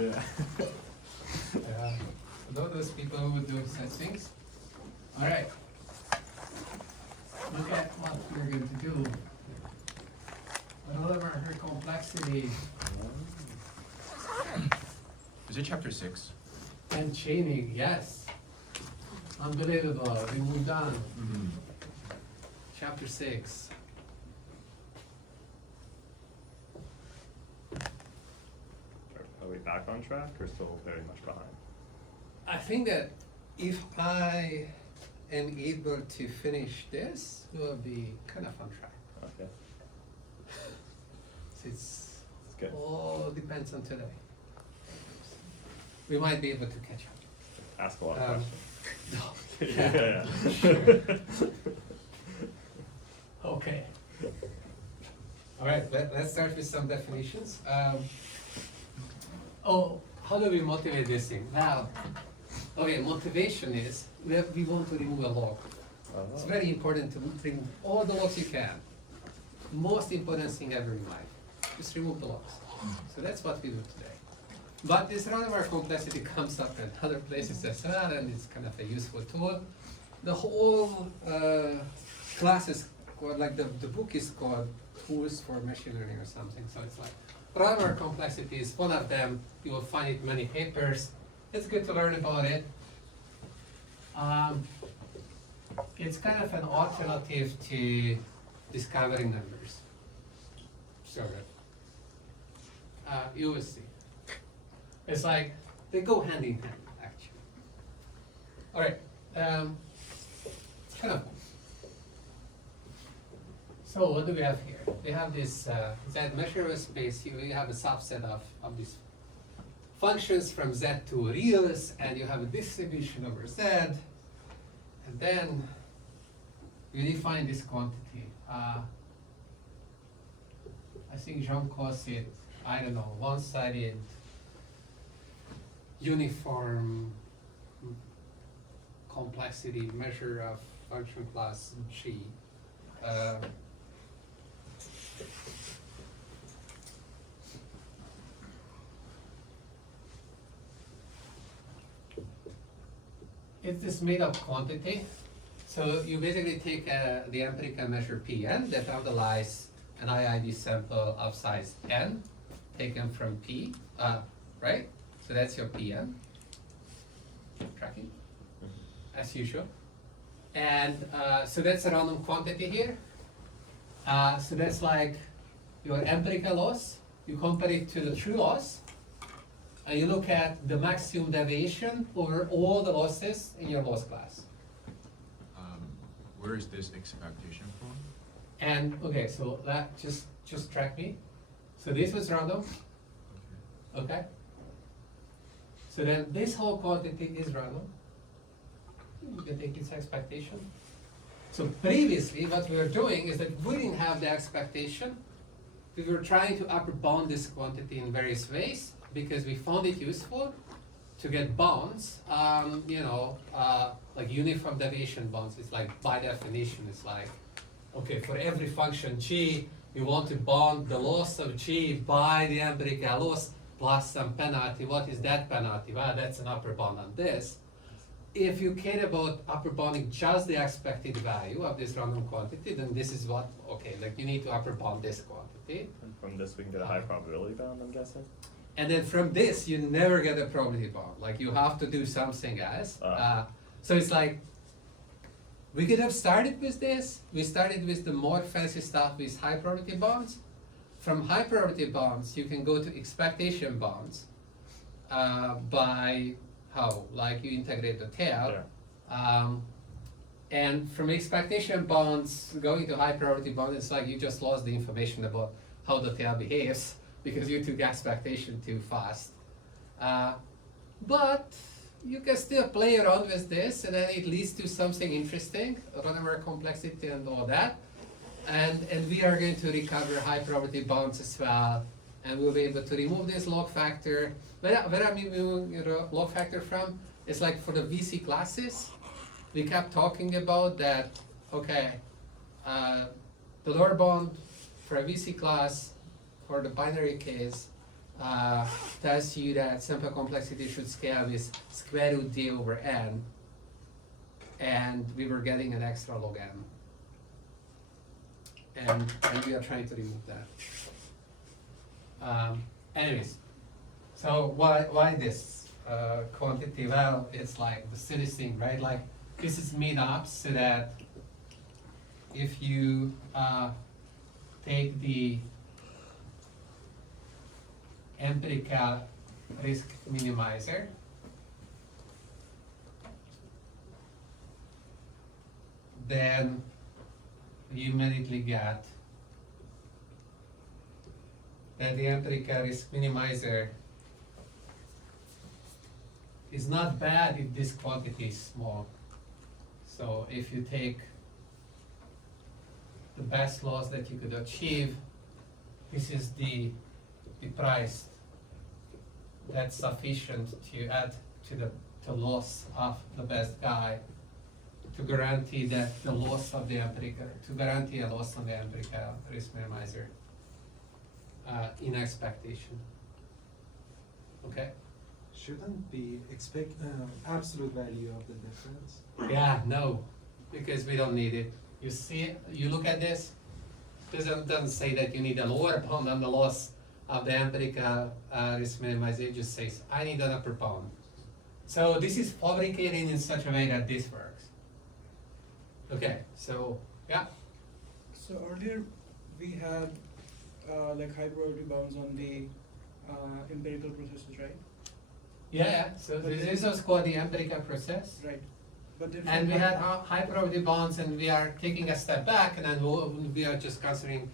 Yeah. Yeah. Know those people who would do such things? All right. Look at what we're going to do. Rademacher complexity Is it chapter 6? and chaining, yes. Unbelievable. We moved on. Chapter 6. Are we back on track or still very much behind? I think that if I am able to finish this, we'll be kind of on track. Okay, So it's that's good. all depends on today. We might be able to catch up. Ask a lot of Um, questions. Yeah. Okay. All right, let's start with some definitions. How do we motivate this thing? Now, okay, motivation is we want to remove a log. It's very important to remove all the logs you can. Most important thing ever in life, just remove the logs. So that's what we do today. But this Rademacher complexity comes up in other places as well, and it's kind of a useful tool. The whole class is called, like the book is called Tools for Machine Learning or something. So it's like Rademacher complexity is one of them. You will find it in many papers. It's good to learn about it. It's kind of an alternative to discovering numbers. Sort of. You will see. It's like they go hand in hand, actually. All right. Kind of. So what do we have here? We have this Z measurable space. Here we have a subset of these functions from Z to reals, and you have a distribution over Z, and then you define this quantity. I think Jean calls it, I don't know, one-sided uniform complexity measure of function class G. It's this made-up quantity. So you basically take the empirical measure Pn that underlies an IID sample of size n taken from P, right? So that's your Pn. Tracking? As usual. And so that's a random quantity here. So that's like your empirical loss. You compare it to the true loss. And you look at the maximum deviation over all the losses in your loss class. Where is this expectation from? And okay, so that just track me. So this was random. Okay. So then this whole quantity is random. You can take its expectation. So previously what we were doing is that we didn't have the expectation. We were trying to upper bound this quantity in various ways because we found it useful to get bounds, like uniform deviation bounds. It's like by definition, it's like, okay, for every function g, we want to bound the loss of g by the empirical loss plus some penalty. What is that penalty? Well, that's an upper bound on this. If you care about upper bounding just the expected value of this random quantity, then this is what, okay, like you need to upper bound this quantity. And from this we can get a high probability bound, I'm guessing? And then from this, you never get a probability bound. Like you have to do something else. So it's like, we could have started with this. We started with the more fancy stuff with high probability bounds. From high probability bounds, you can go to expectation bounds by how? Like you integrate the tail. Yeah. And from expectation bounds going to high probability bounds, it's like you just lost the information about how the tail behaves because you took expectation too fast. But you can still play around with this, and then it leads to something interesting, Rademacher complexity and all that. And we are going to recover high probability bounds as well, and we'll be able to remove this log factor. Where I'm removing log factor from? It's like for the VC classes, we kept talking about that, okay, the lower bound for a VC class, for the binary case, tells you that sample complexity should scale with square root d over n, and we were getting an extra log n. And we are trying to remove that. Anyways, so why this quantity? Well, it's like the silliest thing, right? Like this is made up so that if you take the empirical risk minimizer, then you immediately get that the empirical risk minimizer is not bad if this quantity is small. So if you take the best loss that you could achieve, this is the price that's sufficient to add to the loss of the best guy to guarantee that the loss of the empirical, to guarantee a loss on the empirical risk minimizer in expectation. Okay? Shouldn't be expect absolute value of the difference. Yeah, no, because we don't need it. You see, you look at this, doesn't say that you need a lower bound on the loss of the empirical risk minimizer. It just says, I need an upper bound. So this is fabricated in such a way that this works. Okay, so, yeah. So earlier we had like high probability bounds on the empirical processes, right? Yeah, so this is called the empirical process. Right. But then And we had high probability bounds, and we are taking a step back, and then we are just considering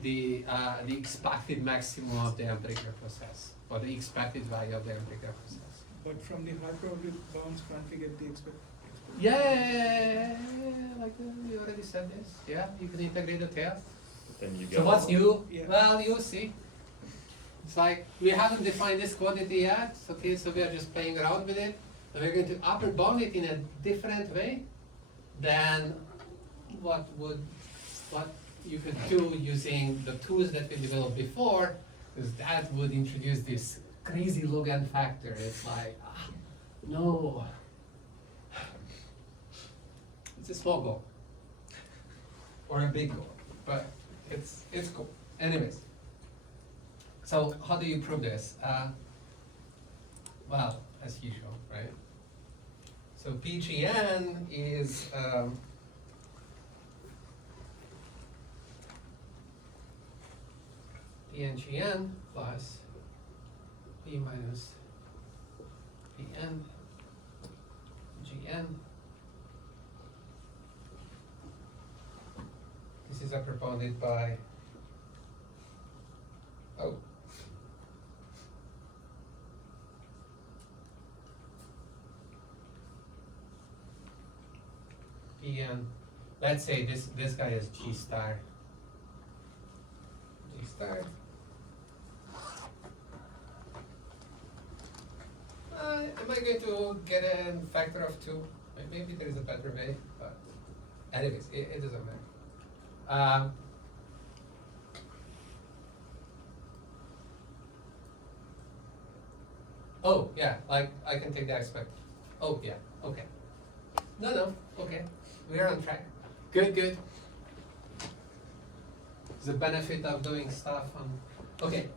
the expected maximum of the empirical process, or the expected value of the empirical process. But from the high probability bounds, can't we get the Yeah, like we already said this. Yeah, you can integrate the tail. Then you get. So what's new? Yeah. Well, you'll see. It's like we haven't defined this quantity yet. Okay, so we are just playing around with it, and we're going to upper bound it in a different way than what you could do using the tools that we developed before, because that would introduce this crazy log n factor. It's like, no. It's a small goal. Or a big goal. But it's cool. Anyways. So how do you prove this? Well, as usual, right? So PGN is PNGN plus P minus PN GN. This is upper bounded by PN. Let's say this guy is G star. G star. Am I going to get a factor of 2? Maybe there is a better way, but anyways, it doesn't matter. Oh, yeah, like I can take the aspect. Oh, yeah, okay. No, okay. We're on track. Good. The benefit of doing stuff on, okay,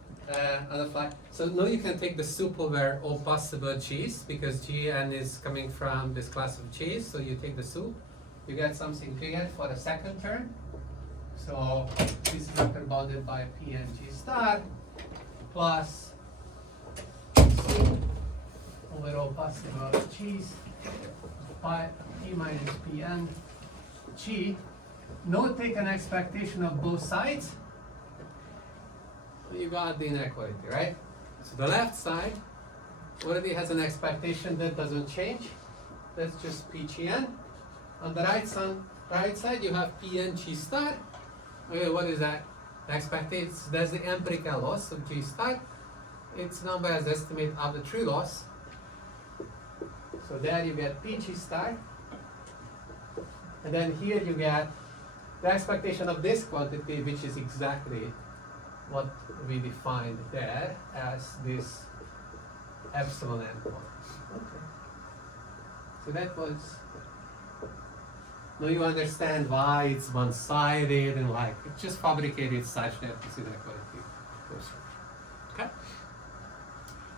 on the fly. So now you can take the soup over all possible cheese, because GN is coming from this class of cheese, so you take the soup, you get something bigger for the second term. So this is upper bounded by P and G star plus soup over all possible cheese by P minus Pn G. Now take an expectation of both sides. You got the inequality, right? So the left side already has an expectation that doesn't change. That's just PGN. On the right side you have Pn G star. Okay, what is that? The expectation, that's the empirical loss of G star. It's number as estimate of the true loss. So there you get PG star. And then here you get the expectation of this quantity, which is exactly what we defined there as this epsilon endpoint. Okay. So that was. Now you understand why it's one-sided and like it's just fabricated such that this inequality goes through. Okay.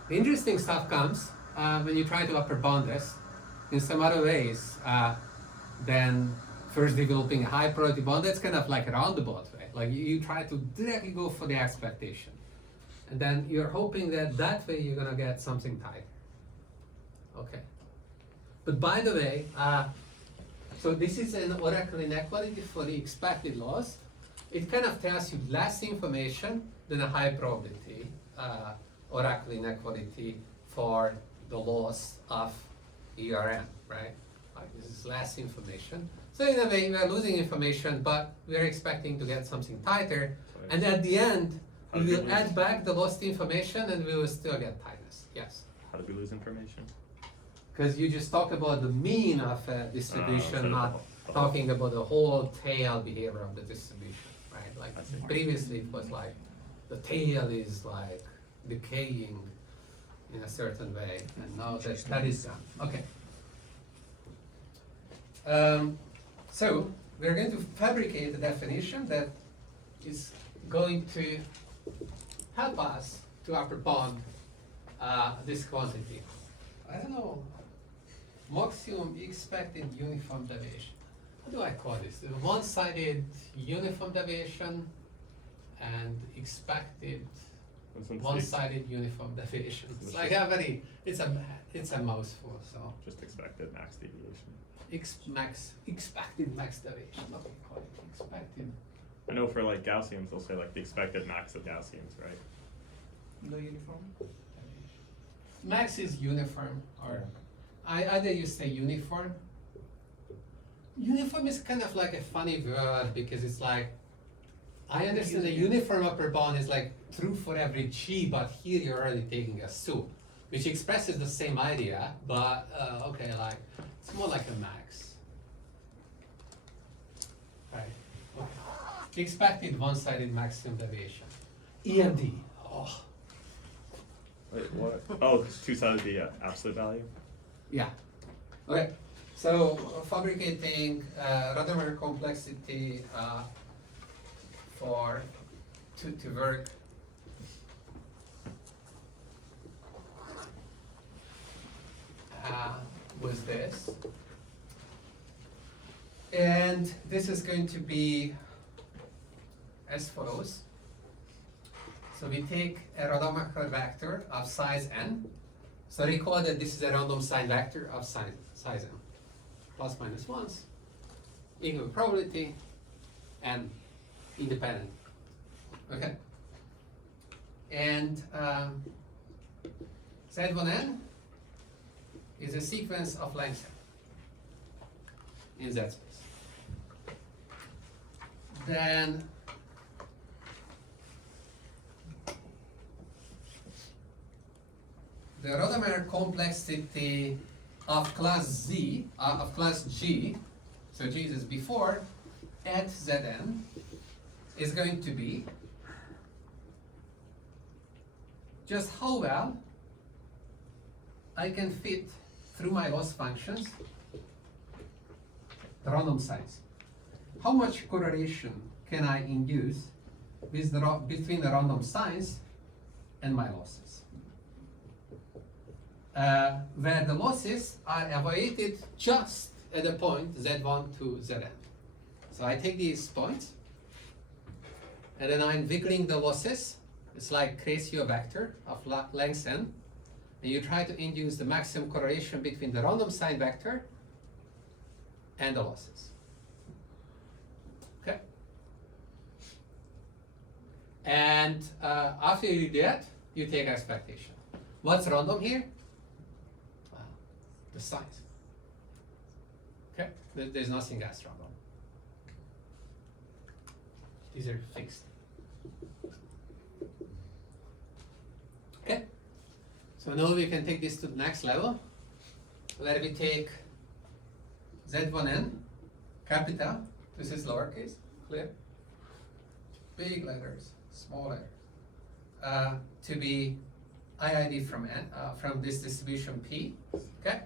The interesting stuff comes when you try to upper bound this in some other ways than first developing a high priority bound. That's kind of like a roundabout way. Like you try to directly go for the expectation, and then you're hoping that that way you're gonna get something tighter. Okay. But by the way, so this is an oracle inequality for the expected loss. It kind of tells you less information than a high probability oracle inequality for the loss of ERM, right? Like this is less information. So in a way, we are losing information, but we are expecting to get something tighter. And at the end, we will add back the lost information and we will still get tightness. Yes? How do we lose information? Because you just talked about the mean of a distribution, so not talking about the whole tail behavior of the distribution, right? Like I see. previously it was like the tail is like decaying in a certain way, and now that is gone. Okay. So we're going to fabricate a definition that is going to help us to upper bound this quantity. I don't know, maximum expected uniform deviation. How do I call this? One-sided uniform deviation and expected This one's one-sided uniform deviation. It's like a very, it's a mouthful. So just expected max deviation. expected max deviation. Okay, call it expected. I know for like Gaussians, they'll say like the expected max of Gaussians, right? The uniform. Max is uniform, or either you say uniform. Uniform is kind of like a funny word because it's like, I understand the uniform upper bound is like true for every G, but here you're already taking a soup, which expresses the same idea, but okay, like it's more like a max. Right. Okay. Expected one-sided maximum deviation. EMD. Oh. Wait, what? Oh, it's two-sided the absolute value? Yeah. Okay. So fabricating Rademacher complexity for to work. Was this, and this is going to be as follows. So we take a Rademacher vector of size n. So recall that this is a random sign vector of size n. Plus minus ones, equal probability, and independent. Okay. And Z1n is a sequence of lengths in Z space. Then the Rademacher complexity of class Z, of class G, so G is before, at Zn is going to be just how well I can fit through my loss functions the random signs. How much correlation can I induce with between the random signs and my losses? Where the losses are evaluated just at the point Z1 to Zn. So I take these points, and then I'm wiggling the losses. It's like ratio vector of length n, and you try to induce the maximum correlation between the random sign vector and the losses. Okay. And after you do that, you take expectation. What's random here? The signs. Okay, there's nothing else random. These are fixed. Okay, so now we can take this to the next level, where we take Z1n, capital, this is lowercase, clear, big letters, small letters. to be IID from N, from this distribution P, okay?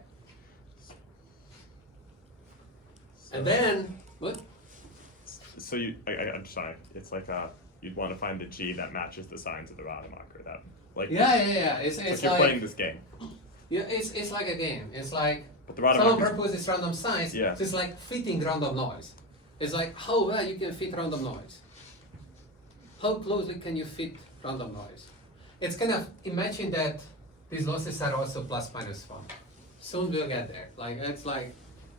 And then, what? So I'm sorry. It's like you'd want to find the G that matches the signs of the Rademacher. That like Yeah. It's like you're like, playing this game. yeah, it's like a game. It's like, But the someone Rademacher. proposes random signs, Yeah. so it's like fitting random noise. It's like how well you can fit random noise. How closely can you fit random noise? It's kind of, imagine that these losses are also plus minus one. Soon we'll get there. Like, it's like,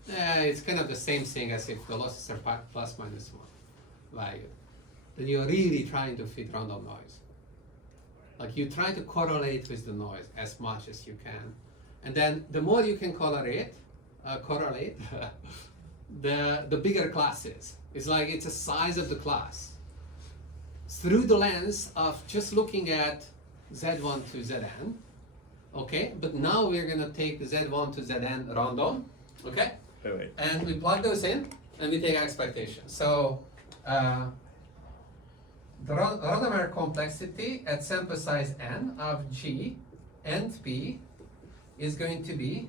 it's kind of the same thing as if the losses are plus minus one value. Then you're really trying to fit random noise. Like you try to correlate with the noise as much as you can. And then the more you can correlate, the bigger class is. It's like it's the size of the class. Through the lens of just looking at Z1 to Zn, okay? But now we're gonna take Z1 to Zn random, okay? Wait. And we plug those in, and we take expectations. So the Rademacher complexity at sample size n of G and P is going to be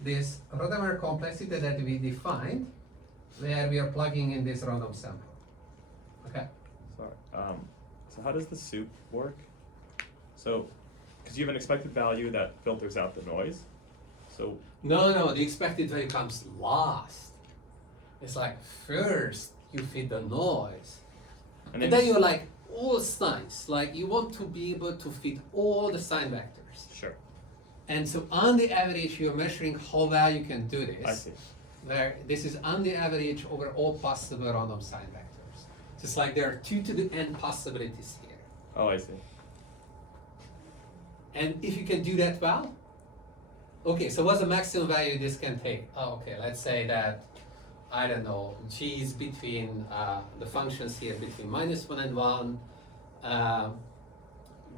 this Rademacher complexity that we defined, where we are plugging in this random sample. Okay. Sorry. So how does the soup work? So, because you have an expected value that filters out the noise. So No, the expected value comes last. It's like first you fit the noise. And then you're like all signs, like you want to be able to fit all the sign vectors. Sure. And so on the average, you're measuring how well you can do this. I see. Where this is on the average over all possible random sign vectors. So it's like there are 2 to the n possibilities here. Oh, I see. And if you can do that well, okay, so what's the maximum value this can take? Oh, okay, let's say that, I don't know, G is between the functions here between -1 and 1.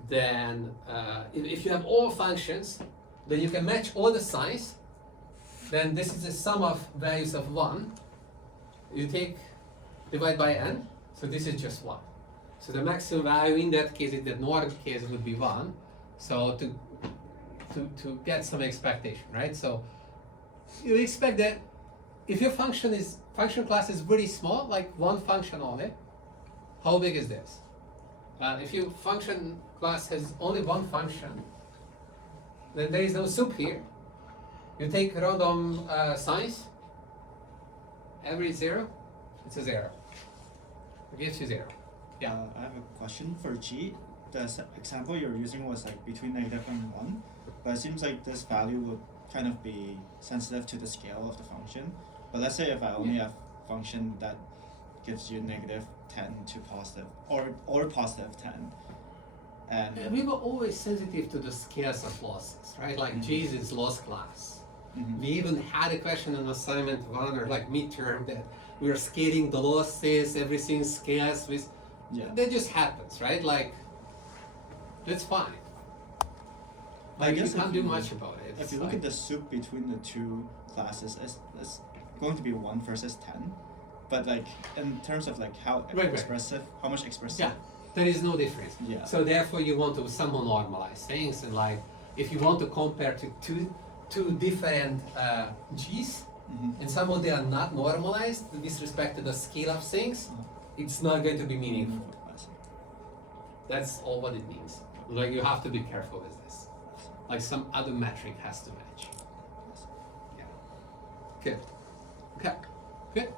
Then if you have all functions, then you can match all the signs. Then this is the sum of values of 1. You divide by n, so this is just 1. So the maximum value in that case, in the normal case, would be 1. So to get some expectation, right? So you expect that if your function class is really small, like one function only, how big is this? If your function class has only one function, then there is no soup here. You take random signs, every 0, it's a 0. It gives you 0. Yeah. I have a question for G. The example you're using was like between negative and 1, but it seems like this value would kind of be sensitive to the scale of the function. But let's say if I only have function that gives you negative 10 to positive or positive 10, and We were always sensitive to the scales of losses, right? Like G is loss class. We even had a question in assignment 1 or like midterm that we are scaling the losses, everything scales with. yeah. That just happens, right? Like, that's fine. I Like, you guess can't if do you- much about it. If It's you look like- at the soup between the two classes, it's going to be 1 versus 10. But like in terms of like how Right. expressive, how much expressive. Yeah, there is no difference. Yeah. So therefore, you want to somehow normalize things, and like, if you want to compare to two different G's, Mhm. and somehow they are not normalized with respect to the scale of things, it's not going to be meaningful. I see. That's all what it means. Like, you have to be careful with this. Like, some other metric has to match. Yeah. Good. Okay. Good.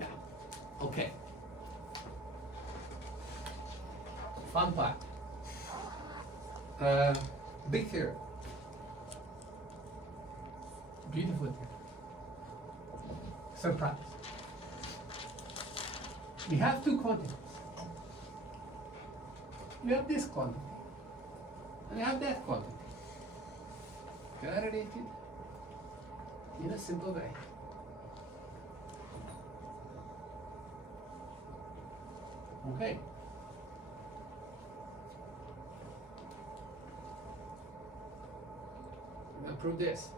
Yeah. Okay. Fun part. Big theorem. Beautiful theorem. Surprise. We have two quantities. We have this quantity. And we have that quantity. Correlated in a simple way. Okay. I'm gonna prove this.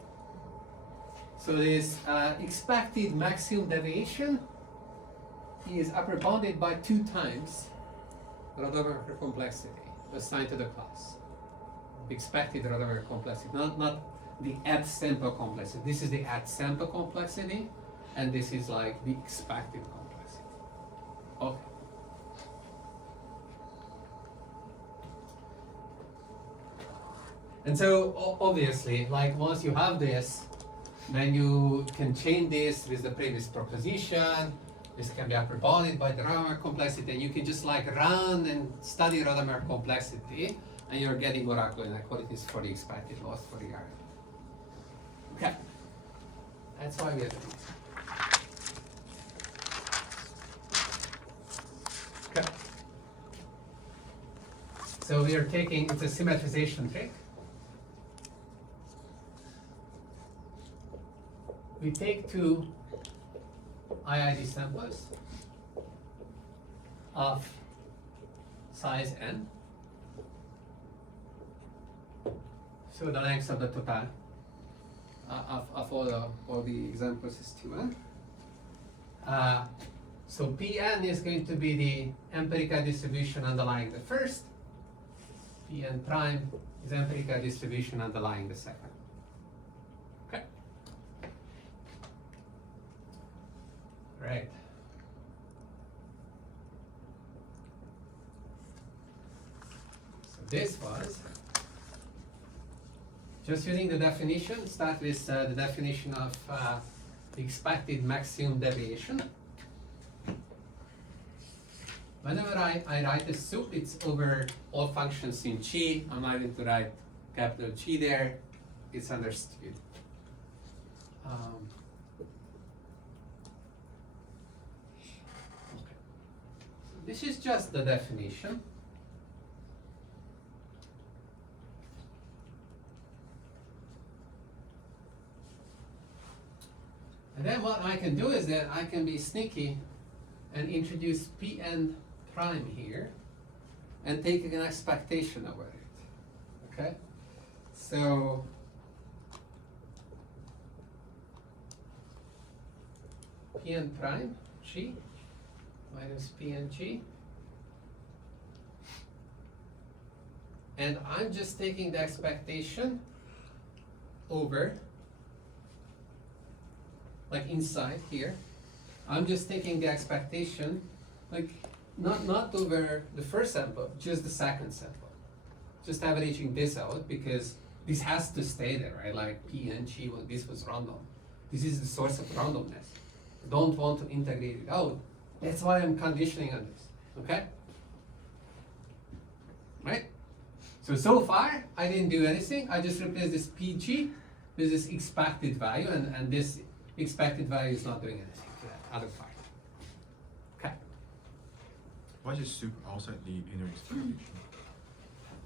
So this expected maximum deviation is upper bounded by 2 times Rademacher complexity. assigned to the class. The expected Rademacher complexity, not the at sample complexity. This is the at sample complexity, and this is like the expected complexity. Okay. And so obviously, like once you have this, then you can chain this with the previous proposition. This can be hyperbolized by the Rademacher complexity, and you can just like run and study Rademacher complexity, and you're getting oracle inequalities for the expected loss for the area. Okay, that's why we are doing this. Okay. So we are taking, it's a symmetrization trick. We take two IID samples of size n. So the length of the total of all the examples is 2n. So Pn is going to be the empirical distribution underlying the first. Pn prime is empirical distribution underlying the second. Okay. Right. So this was just using the definition. Start with the definition of the expected maximum deviation. Whenever I write a soup, it's over all functions in G. I'm not going to write capital G there. It's understood. This is just the definition. And then what I can do is that I can be sneaky and introduce Pn prime here and take an expectation over it. Okay? So Pn prime G minus PNG, and I'm just taking the expectation over, like inside here, I'm just taking the expectation, like not over the first sample, just the second sample, just averaging this out because this has to stay there, right? Like PNG, well, this was random. This is the source of randomness. I don't want to integrate it out. That's why I'm conditioning on this, okay? Right? So far, I didn't do anything. I just replaced this PG with this expected value, and this expected value is not doing anything to that other part. Okay? Why is soup outside the inner expectation?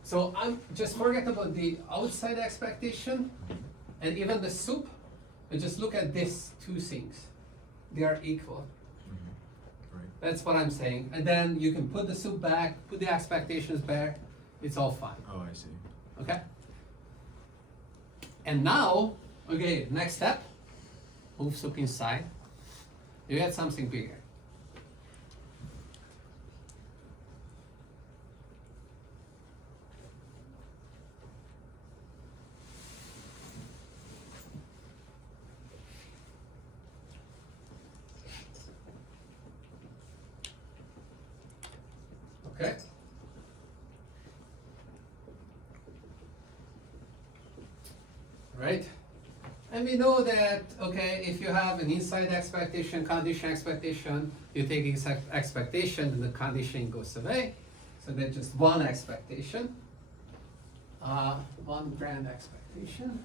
So I'm just forget about the outside expectation, and even the soup, and just look at these two things. They are equal. Right. That's what I'm saying. And then you can put the soup back, put the expectations back, it's all fine. Oh, I see. Okay? And now, okay, next step, move soup inside. You get something bigger. Okay? Right? And we know that, okay, if you have an inside expectation, condition expectation, you take exact expectation and the condition goes away. So there's just one expectation, one grand expectation.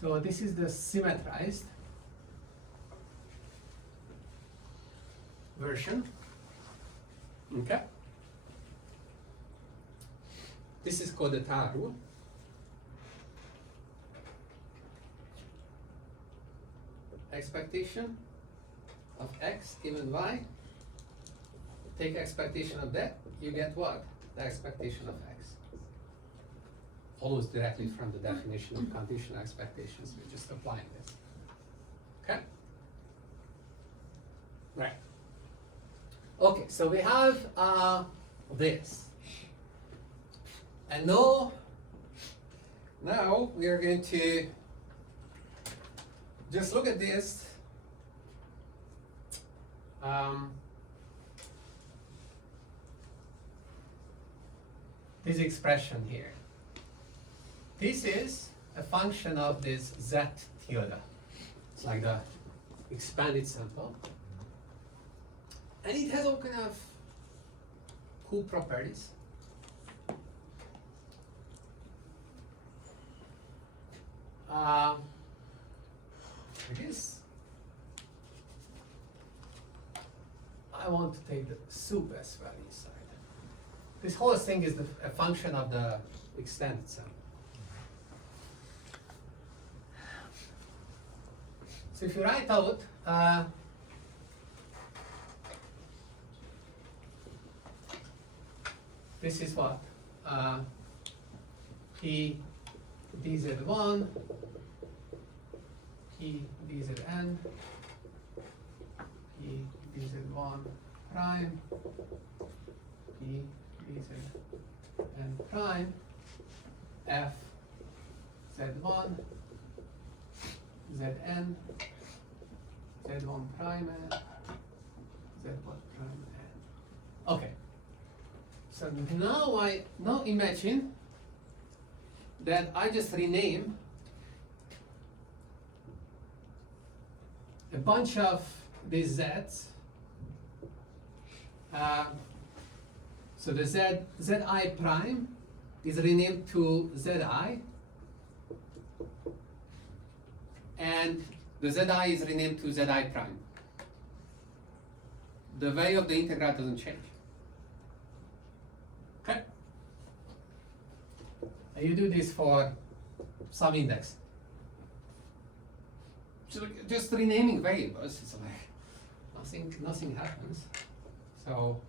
So this is the symmetrized version. Okay? This is called the Tar rule. Expectation of x given y. Take expectation of that, you get what? The expectation of x. Follows directly from the definition of conditional expectations. We're just applying this. Okay? Right. Okay, so we have this. And now we are going to just look at this. This expression here. This is a function of this z tilde. It's like the expanded sample. And it has all kind of cool properties. I guess I want to take the soup as value side. This whole thing is a function of the extended sample. So if you write out this is what P dz1, P dzn, P dz1 prime, P dzn prime, F z1, zn, z1 prime n, z1 prime n. Okay. So now imagine that I just rename a bunch of these z's. So the zi prime is renamed to zi, and the zi is renamed to zi prime. The value of the integral doesn't change. Okay? And you do this for some index. So just renaming variables, it's like nothing happens. So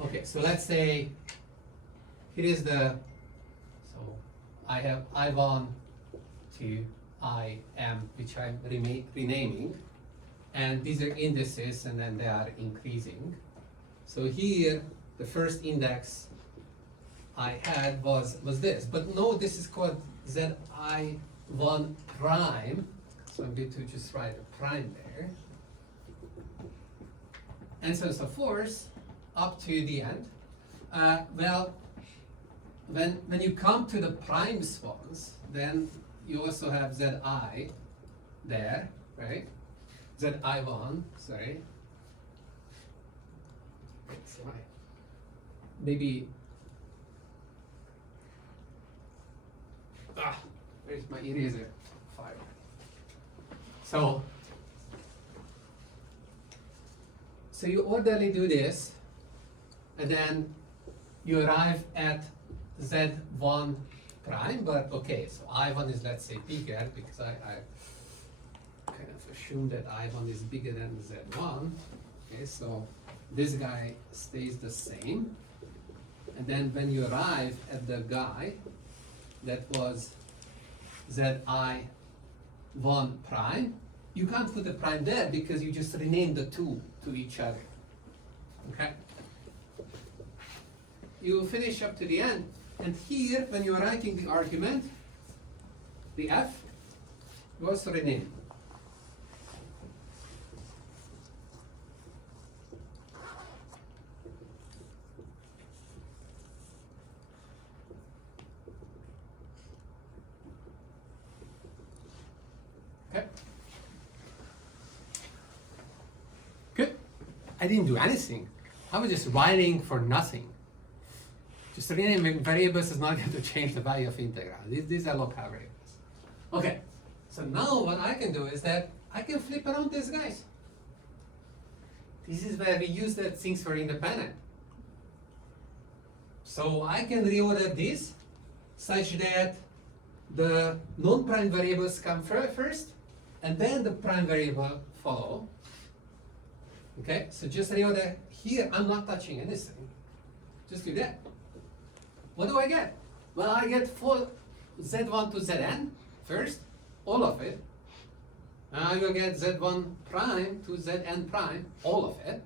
okay, so let's say here is the, so I have I1 to IM, which I'm renaming, and these are indices, and then they are increasing. So here, the first index I had was this, but no, this is called ZI1 prime, so I'm going to just write a prime there, and so forth, up to the end. Well, when you come to the prime ones, then you also have ZI there, right? ZI1, sorry. That's right. Maybe, where's my eraser? 5. So you orderly do this, and then you arrive at Z1 prime, but okay, so I1 is, let's say, bigger, because I kind of assume that I1 is bigger than Z1. Okay, so this guy stays the same. And then when you arrive at the guy that was ZI1 prime, you can't put the prime there because you just renamed the two to each other. Okay? You finish up to the end, and here, when you're writing the argument, the F, you also rename. Okay. Good. I didn't do anything. I was just writing for nothing. Just renaming variables is not going to change the value of integral. These are local variables. Okay, so now what I can do is that I can flip around these guys. This is where we use that things were independent. So I can reorder this such that the non-prime variables come first, and then the prime variable follow. Okay, so just reorder here. I'm not touching anything. Just do that. What do I get? Well, I get for Z1 to Zn first, all of it. I will get Z1 prime to Zn prime, all of it,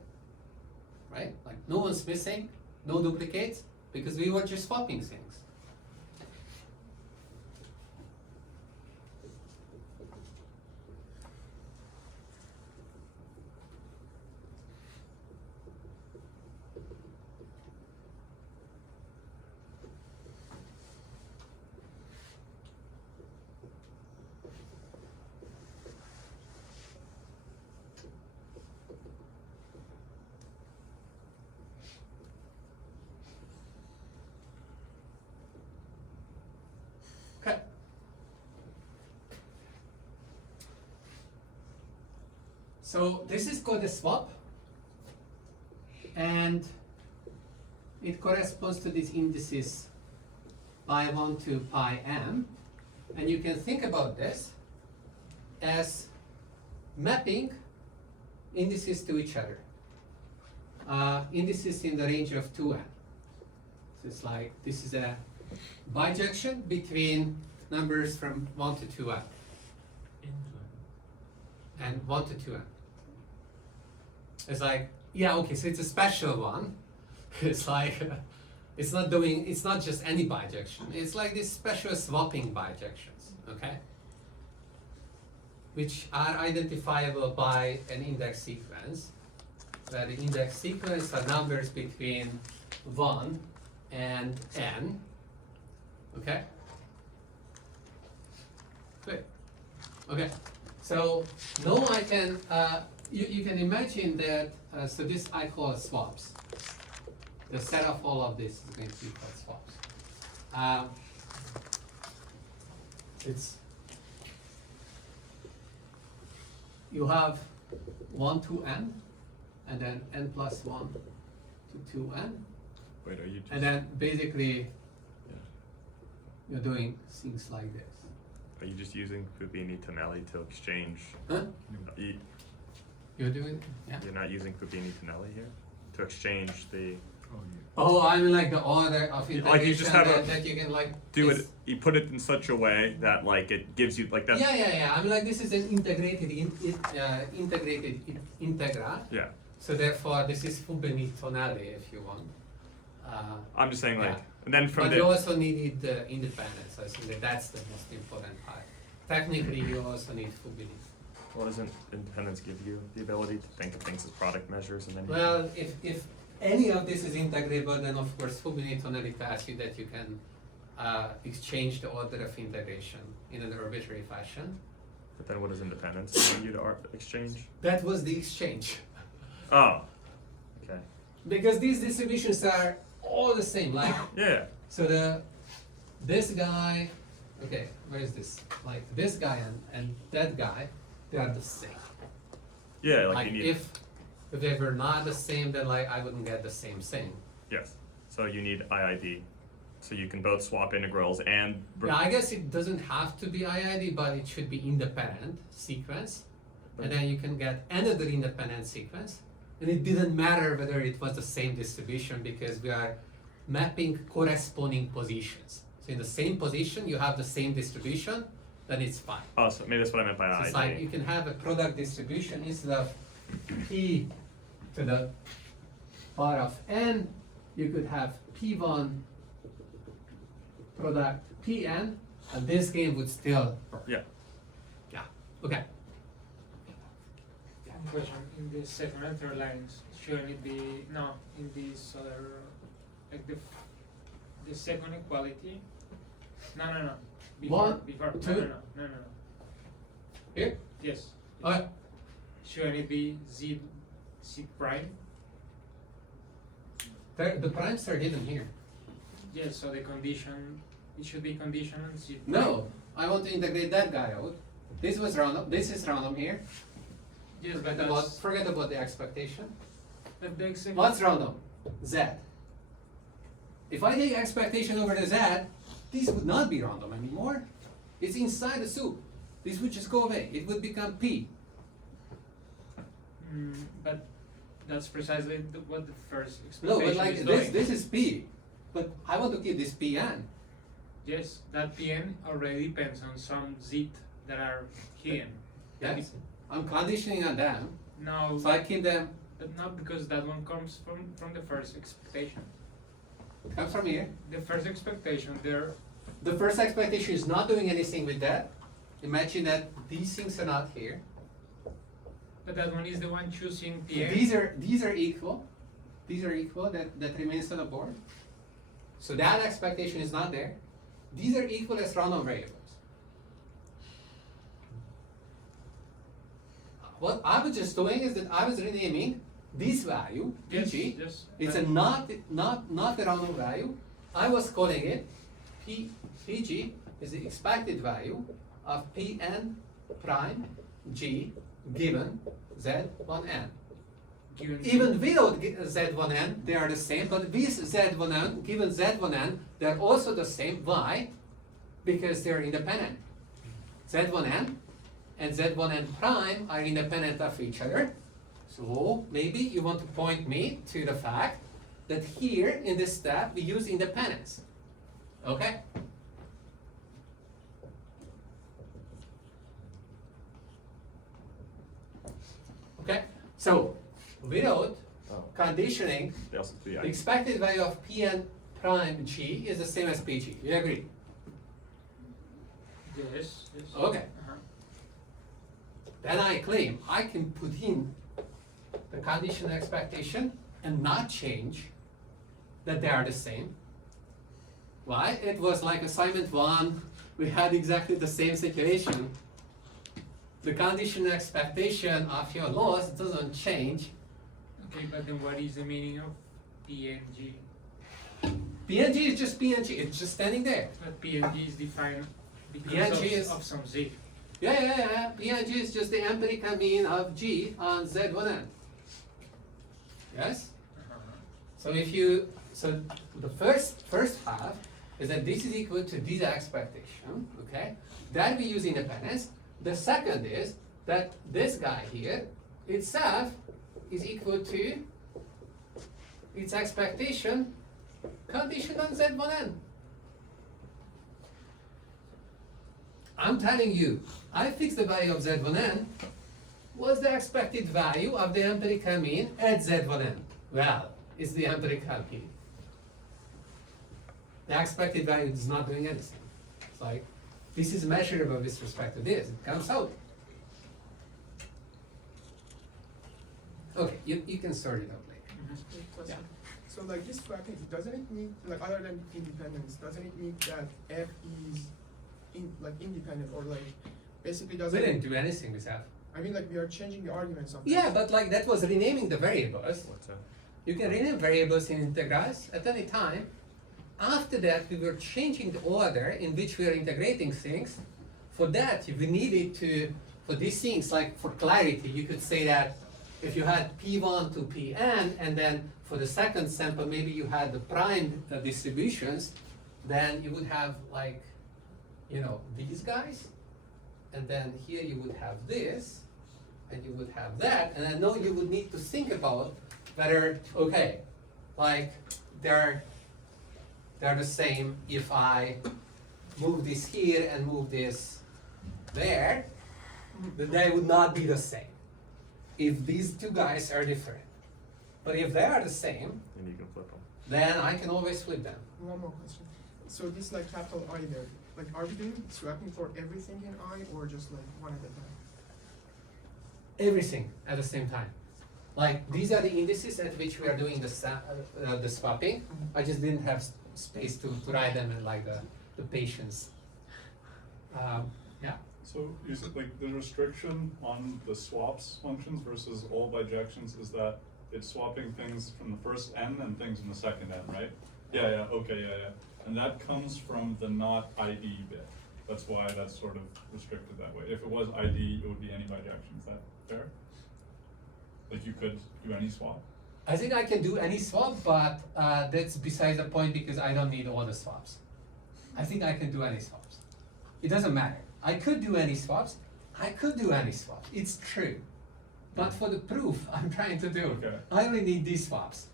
right? Like no one's missing, no duplicates, because we were just swapping things. Okay. So this is called a swap, and it corresponds to these indices pi 1 to pi m, and you can think about this as mapping indices to each other. Indices in the range of 2n. So it's like this is a bijection between numbers from 1 to 2n and 1 to 2n. It's like, yeah, okay, so it's a special one. It's like, it's not just any bijection. It's like these special swapping bijections, okay? Which are identifiable by an index sequence, where the index sequence are numbers between 1 and n, okay? Good. Okay, so now I can, you can imagine that, so this I call swaps. The set of all of this is going to be called swaps. It's, you have 1 to n, and then n plus 1 to 2n, Wait, are you just? and then basically Yeah. you're doing things like this. Are you just using Fubini Tonelli to exchange? Huh? You, You're doing, yeah? you're not using Fubini Tonelli here to exchange the. Oh, yeah. Oh, I mean like the order of integration Like you just have that you can like Do this- it. You put it in such a way that like it gives you like that. Yeah. I mean like this is an integrated integra. Yeah. So therefore, this is Fubini Tonelli if you want. I'm just saying like, Yeah. and then from But the. you also needed the independence. I think that that's the most important part. Technically, you also need Fubini. Well, doesn't independence give you the ability to think of things as product measures and then? you Well, if any of this is integrable, then of course Fubini Tonelli tells you that you can exchange the order of integration in an arbitrary fashion. But then what does independence allow you to exchange? That was the exchange. Oh. Okay. Because these distributions are all the same. Like Yeah. so this guy, okay, where is this? Like this guy and that guy, they are the same. Yeah. Like, Like you need. if they were not the same, then like I wouldn't get the same thing. Yes. So you need IID, so you can both swap integrals and. Yeah, I guess it doesn't have to be IID, but it should be independent sequence, and then you can get another independent sequence. And it didn't matter whether it was the same distribution because we are mapping corresponding positions. So in the same position, you have the same distribution, then it's fine. Oh, so maybe that's what I meant by So IID. it's like you can have a product distribution instead of p to the power of n, you could have p1 product pn, and this game would still work. Yeah. Yeah, okay. Question, in the second and third lines, shouldn't it be, no, in this other, like the second equality? No. One, Before, two. no. Here? Yes. Okay. Shouldn't it be z prime? The primes are hidden here. Yes, so the condition, it should be condition on z prime. No, I want to integrate that guy out. This was random, this is random here. Yes, but Forget about the expectation. but the exec- What's random? Z. If I take expectation over the Z, this would not be random anymore. It's inside the soup. This would just go away. It would become P. but that's precisely what the first No, expectation but like is this, doing. this is P. But I want to keep this Pn. Yes, that Pn already depends on some z that are hidden. Yes, I'm conditioning on them, No, so I keep them, but not because that one comes from the first expectation. come from here. The first expectation there. The first expectation is not doing anything with that. Imagine that these things are not here. But that one is the one choosing PM. These are equal. These are equal, that remains on the board. So that expectation is not there. These are equal as random variables. What I was just doing is that I was renaming this value, Yes, PG. yes, It's a but- not a random value. I was calling it PG is the expected value of Pn prime G given Z1n. given Even without Z1n, they are the same, but with Z1n, given Z1n, they're also the same. Why? Because they're independent. Z1n and Z1n prime are independent of each other. So maybe you want to point me to the fact that here in this step we use independence. Okay? Okay? So without Oh, conditioning, they also do the the expected value of Pn prime G is the same as Pg. You agree? Yes, yes. Okay. Uh-huh. Then I claim I can put in the conditional expectation and not change that they are the same. Why? It was like assignment 1, we had exactly the same situation. The conditional expectation of your loss doesn't change. Okay, but then what is the meaning of PNG? PNG is just PNG, it's just standing there. But PNG is defined because PNG is- of some Z. Yeah. PNG is just the empirical mean of G on Z1n. Yes? Uh-huh. So so the first half is that this is equal to this expectation, okay? That we use independence. The second is that this guy here itself is equal to its expectation conditioned on Z1n. I'm telling you, I fixed the value of Z1n was the expected value of the empirical mean at Z1n. Well, it's the empirical mean. The expected value is not doing anything. It's like, this is measurable with respect to this. It comes out. Okay, you can sort it out later. Quick question. So like this bracket, doesn't it need, like other than independence, doesn't it mean that F is independent, or like basically We doesn't? didn't do anything with that. I mean, like we are changing the arguments of Yeah, this. but like that was renaming the variables. What's that? You can rename variables in integrals at any time. After that, we were changing the order in which we are integrating things. For that, we needed to, for these things, like for clarity, you could say that if you had P1 to Pn, and then for the second sample, maybe you had the prime distributions, then you would have like, these guys, and then here you would have this, and you would have that, and I know you would need to think about whether, okay, like they're the same if I move this here and move this there, then they would not be the same if these two guys are different. But if they are the same, And you can flip them. then I can always flip them. One more question. So this like capital I there, like are we doing swapping for everything in I, or just like one at a time? Everything at the same time. Like these are the indices at which we are doing the swapping. I just didn't have space to write them in like the patience. Yeah. So you said like the restriction on the swaps functions versus all bijections is that it's swapping things from the first n and things from the second n, right? Yeah, okay, yeah. And that comes from the not ID bit. That's why that's sort of restricted that way. If it was ID, it would be any bijection. Is that fair? Like you could do any swap? I think I can do any swap, but that's besides the point because I don't need all the swaps. I think I can do any swaps. It doesn't matter. I could do any swaps. I could do any swaps. It's true. But for the proof I'm trying to do, Okay. I only need these swaps.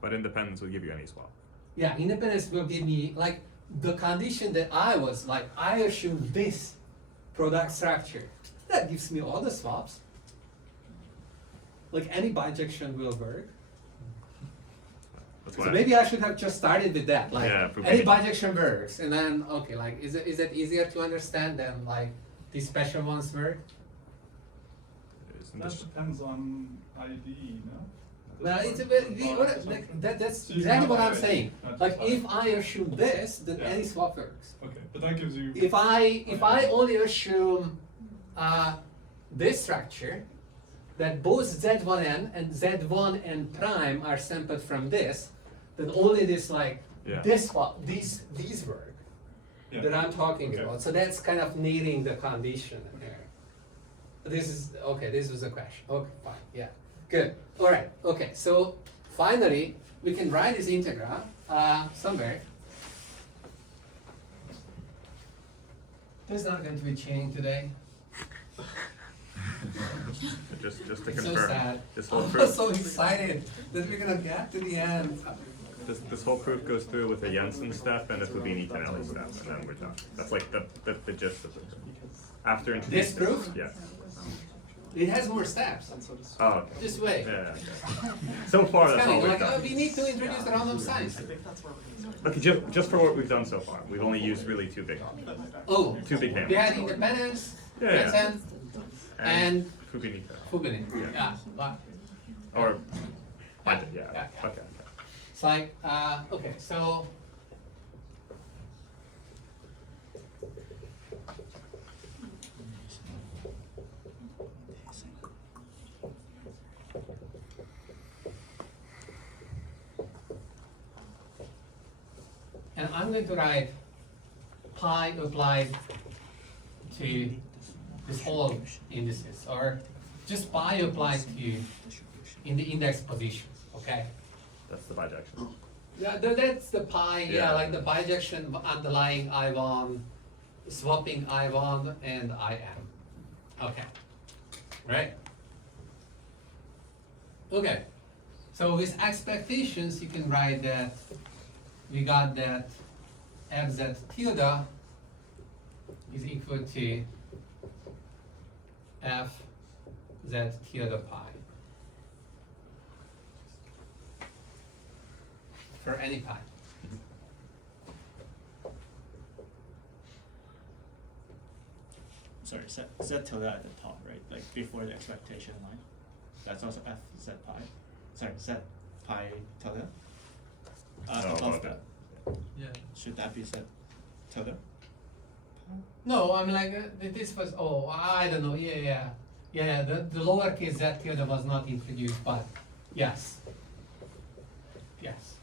But independence will give you any swap. Yeah, independence will give me, like, the condition that I was, like, I assume this product structure. That gives me all the swaps. Like any bijection will work. That's So why. maybe I should have just started with that. Like Yeah, for any me. bijection works, and then okay, like is it easier to understand than like these special ones work? Isn't That this- depends on ID, no? Well, it's a That's bit, part of what, the like, assumption? that's So you can exactly have what I'm ID, saying. not Like just if ID. I assume this, then Yeah. any swap works. Okay, but that gives you. If I only assume this structure, that both Z1n and Z1n prime are sampled from this, then only this like Yeah. this swap these work Yeah. that I'm talking Okay. about. So that's kind of needing the condition here. This is okay. This was a question. Okay, fine. Yeah, good. All right. Okay. So finally, we can write this integral somewhere. There's not going to be change today. just to It's confirm. so sad. This whole I'm proof. so excited that we're gonna get to the end. This whole proof goes through with a Jensen step and a Fubini-Tonelli step, and then we're done. That's like the gist of it. After This introducing. proof? Yeah. It has more steps. Oh, okay. Just wait. Yeah, okay. So far, It's that's all coming. we've Like, done. we need to introduce the random signs. Okay, just for what we've done so far, we've only used really two big Oh, Two big we hammers. had independence, Yeah, yeah. Jensen, and Fubini-Tonelli. Fubini. Yeah. but- Or, Yeah, yeah, yeah. okay. It's like, okay, so. And I'm going to write pi applied to this whole indices, or just pi applied to in the index positions, okay? That's the bijection. Yeah, that's the pi, yeah, Yeah. like the bijection underlying I1, swapping I1 and IM. Okay, right? Okay, so with expectations, you can write that we got that fz tilde is equal to f z tilde pi. For any pi. Sorry, Z tilde at the top, right? Like before the expectation line. That's also F Z pi. Sorry, Z pi tilde. Oh, Above okay. that. Yeah. Should that be Z tilde? No, I'm like, this was, oh, I don't know, yeah. The lowercase z tilde was not introduced, but yes. Yes.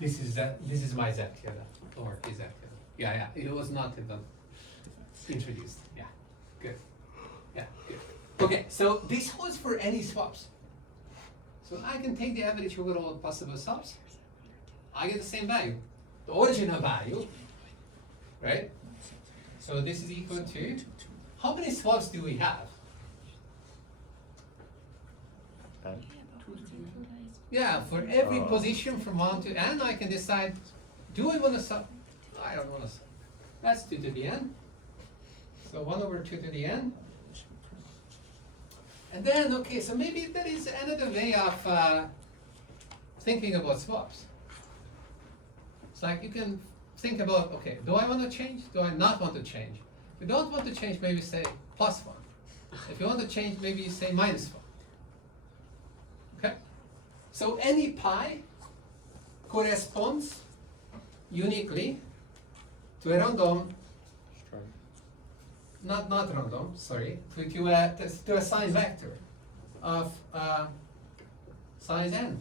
This is my z tilde, lowercase z tilde. Yeah, it was not even introduced, yeah, good. Yeah, good. Okay, so this holds for any swaps. So I can take the average over all possible swaps. I get the same value, the original value, right? So this is equal to, how many swaps do we have? Okay. Yeah, for every Oh. position from 1 to n, I can decide, do I want to sub? I don't want to sub. That's 2 to the n. So 1 over 2 to the n. And then, okay, so maybe there is another way of thinking about swaps. It's like you can think about, okay, do I want to change? Do I not want to change? If you don't want to change, maybe say +1. If you want to change, maybe you say -1. Okay? So any pi corresponds uniquely to a random, not random, sorry, to a sign vector of size n.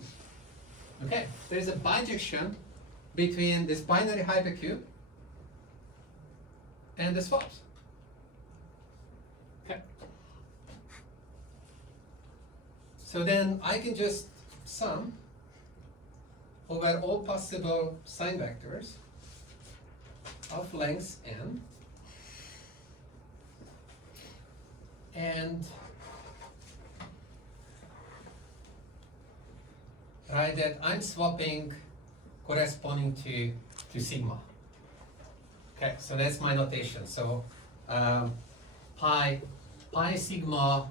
Okay, there is a bijection between this binary hypercube and the swaps. Okay. So then I can just sum over all possible sign vectors of length n, and write that I'm swapping corresponding to sigma. Okay, so that's my notation. So pi sigma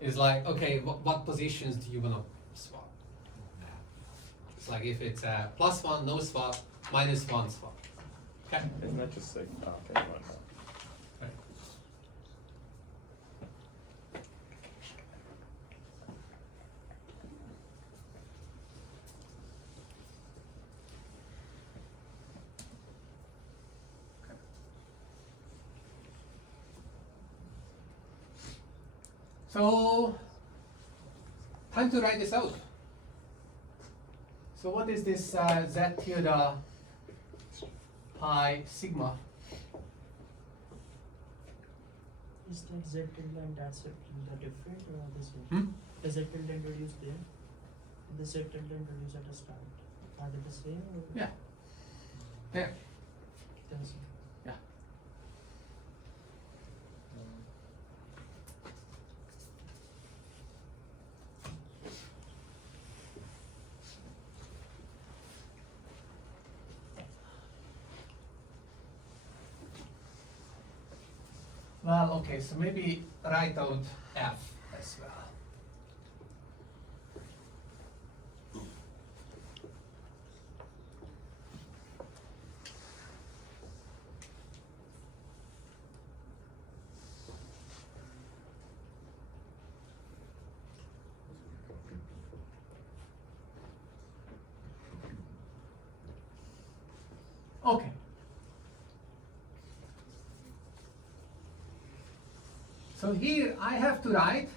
is like, okay, what positions do you want to swap? It's like if it's +1, no swap, -1 swap. Okay? Isn't that just like, oh, okay, never mind. Right. So, time to write this out. So what is this z tilde pi sigma? Is that Z tilde and that Z tilde different or are the same? Hmm? The Z tilde introduced there, and the Z tilde introduced at the start. Are they the same or? Yeah. There. They're the same. Yeah. Well, okay, so maybe write out f as well. Okay. So here I have to write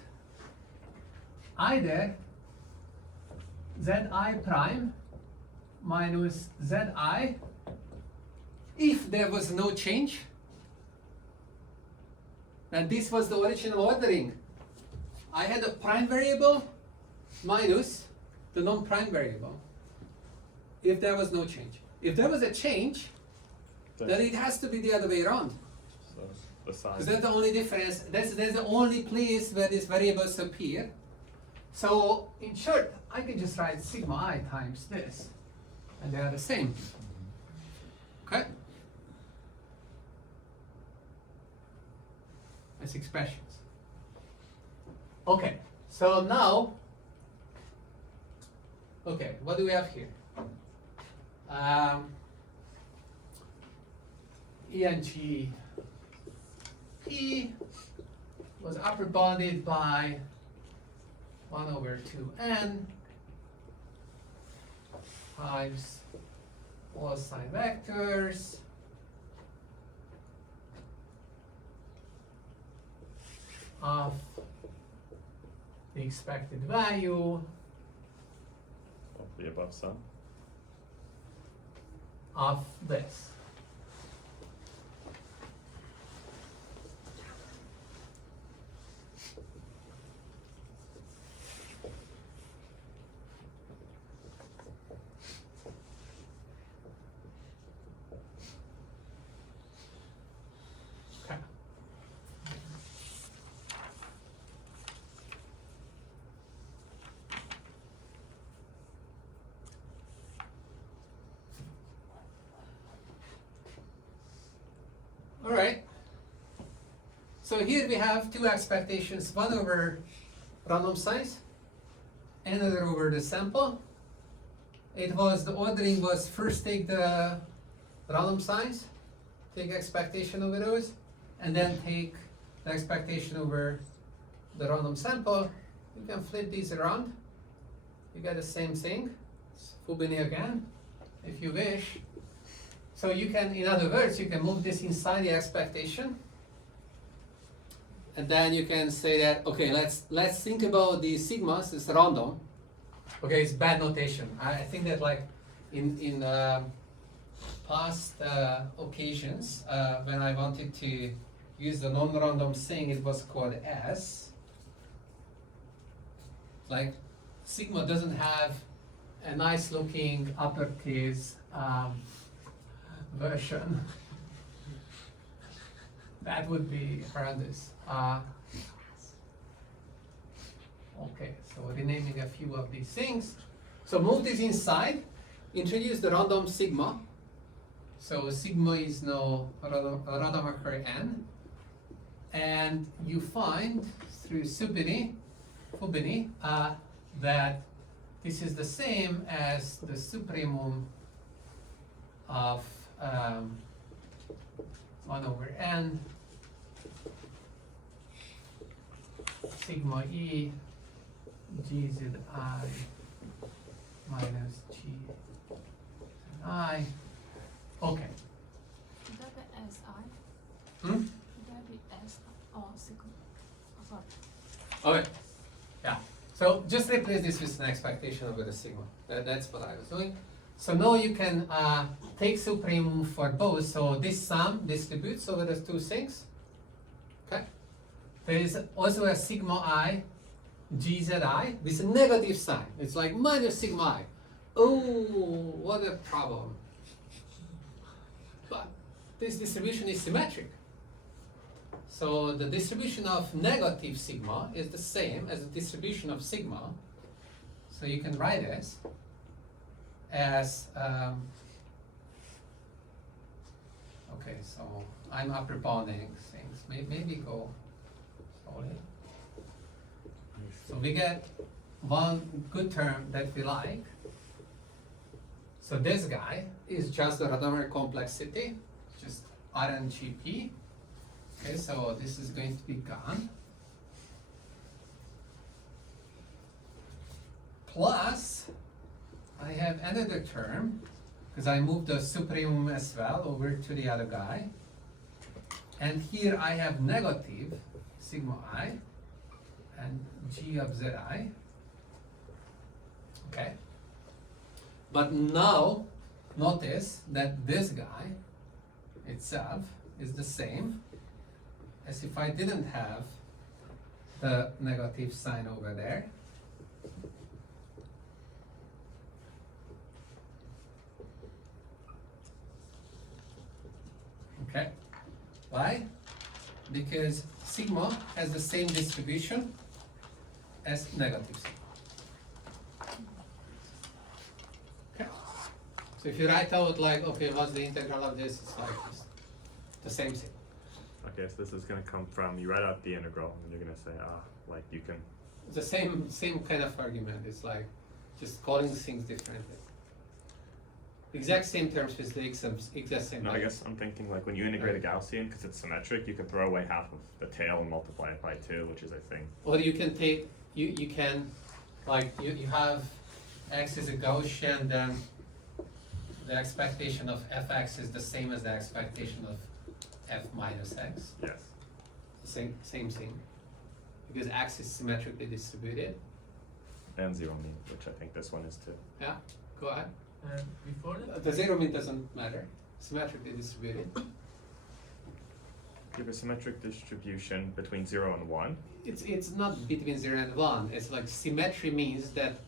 either zi prime minus zi if there was no change, and this was the original ordering. I had a prime variable minus the non-prime variable if there was no change. If there was a change, then it has to be the other way around. So the sign. Because that's the only difference. That's the only place where these variables appear. So in short, I can just write sigma I times this, and they are the same. Okay? As expressions. Okay, so now, okay, what do we have here? E and G. E was upper bounded by 1 over 2n times all sign vectors of the expected value Of the above sum. of this. Okay. All right. So here we have two expectations, one over random size, another over the sample. It was, the ordering was first take the random size, take expectation over those, and then take the expectation over the random sample. You can flip these around. You get the same thing. It's Fubini again, if you wish. So you can, in other words, you can move this inside the expectation. And then you can say that, okay, let's think about the sigmas, it's random. Okay, it's bad notation. I think that like in past occasions, when I wanted to use the non-random thing, it was called S. Like sigma doesn't have a nice looking uppercase version. That would be horrendous. Okay, so renaming a few of these things. So move this inside, introduce the random sigma. So sigma is now Rademacher n. and you find through Fubini that this is the same as the supremum of 1 over n sigma e gzi minus g I. Okay. Should that be SI? Hmm? Should that be S or sigma? Oh, sorry. Okay. Yeah. So just replace this with an expectation over the sigma. That's what I was doing. So now you can take supremum for both. So this sum distributes over the two things. Okay. There is also a sigma I gzi with a negative sign. It's like minus sigma I. Oh, what a problem. But this distribution is symmetric. So the distribution of negative sigma is the same as the distribution of sigma. So you can write this as, okay, so I'm upper bounding things. Maybe go slowly. So we get one good term that we like. So this guy is just the Rademacher complexity, just RNGP. Okay, so this is going to be gone. Plus, I have another term, because I moved the supremum as well over to the other guy. And here I have negative sigma I and g of zi. Okay. But now, notice that this guy itself is the same as if I didn't have the negative sign over there. Okay. Why? Because sigma has the same distribution as negative sigma. Okay. So if you write out like, okay, what's the integral of this? It's like this, the same thing. Okay, so this is going to come from, you write out the integral, and you're going to say, like you can. It's the same kind of argument. It's like just calling things differently. Exact same terms with the exact same. No, I value. guess I'm thinking like when you integrate a Gaussian, because it's symmetric, you can throw away half of the tail and multiply it by 2, which is, I think. Or you can take, you can, like, you have x is a Gaussian, then the expectation of fx is the same as the expectation of f minus x. Yes. Same thing. Because x is symmetrically distributed. And zero mean, which I think this one is too. Yeah, go ahead. And before that, The zero mean doesn't matter. Symmetrically distributed. You have a symmetric distribution between 0 and 1. It's not between 0 and 1. It's like symmetry means that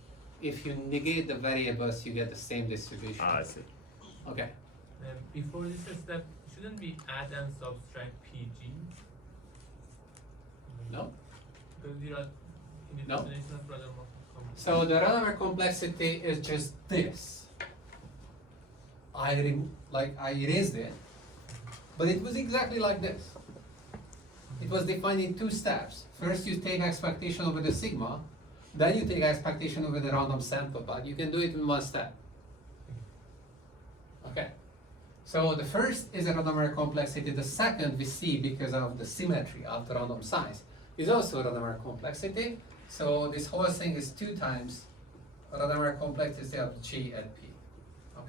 if you negate the variables, you get the same distribution. I see. Okay. before this step, shouldn't we add and subtract PG? No. Because we are in the No. definition of Rademacher complexity. So the Rademacher complexity is just this. I erased it, but it was exactly like this. It was defined in 2 steps. First, you take expectation over the sigma, then you take expectation over the random sample, but you can do it in 1 step. Okay. So the first is a Rademacher complexity. The second we see because of the symmetry of the random size is also a Rademacher complexity. So this whole thing is 2 times Rademacher complexity of G at P. Okay.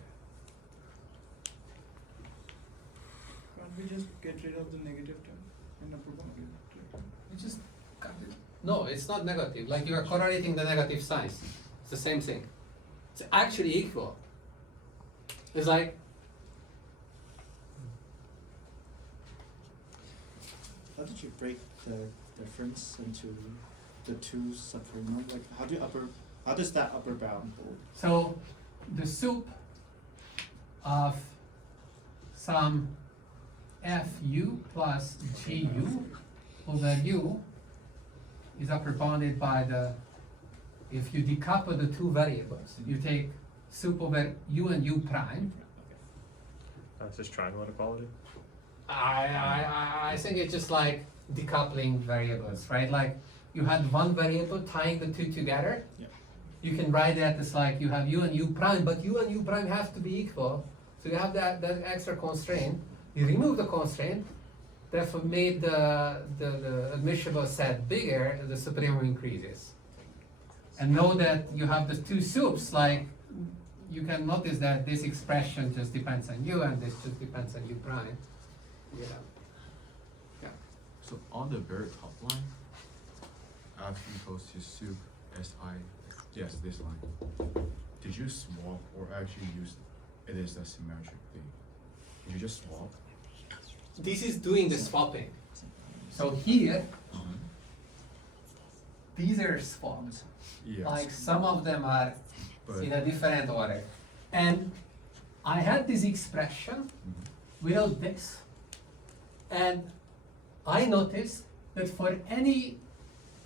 Can't we just get rid of the negative term in upper boundary? You just cut it. No, it's not negative. Like you are correlating the negative signs. It's the same thing. It's actually equal. It's like How did you break the difference into the 2 subframework? Like how does that upper bound hold? so the soup of some fu plus gu over u is upper bounded by the, if you decouple the 2 variables, you take soup over u and u prime. It's just triangle inequality. I think it's just like decoupling variables, right? Like you had one variable tying the two together. Yeah. You can write that as like you have u and u prime, but u and u prime have to be equal. So you have that extra constraint. You remove the constraint, therefore made the admissible set bigger, the supremum increases. And know that you have the two soups, like you can notice that this expression just depends on u and this just depends on u prime. Yeah. Yeah. So on the very top line, f equals to soup si, yes, this line. Did you swap or actually use it is a symmetric thing? Did you just swap? This is doing the swapping. So here, these are swaps. Yes. Like some of them are But- in a different order. And I had this expression without this. And I noticed that for any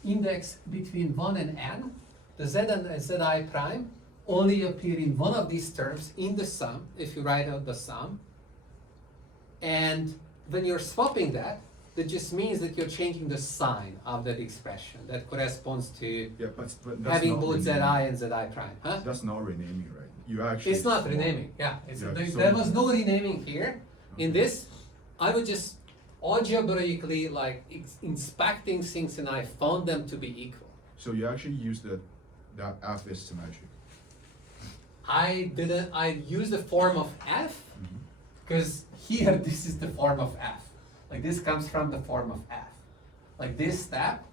index between 1 and n, the z and zi prime only appear in one of these terms in the sum, if you write out the sum. And when you're swapping that just means that you're changing the sign of that expression that corresponds to Yeah, but that's having not both zi renaming. and zi prime. Huh? That's not renaming, right? You actually. It's not swap. renaming, yeah. Yeah, There so- was no renaming here. In Okay. this, I was just algebraically like inspecting things and I found them to be equal. So you actually use that f is symmetric. I used the form of f because here this is the form of f. Like this comes from the form of f. Like this step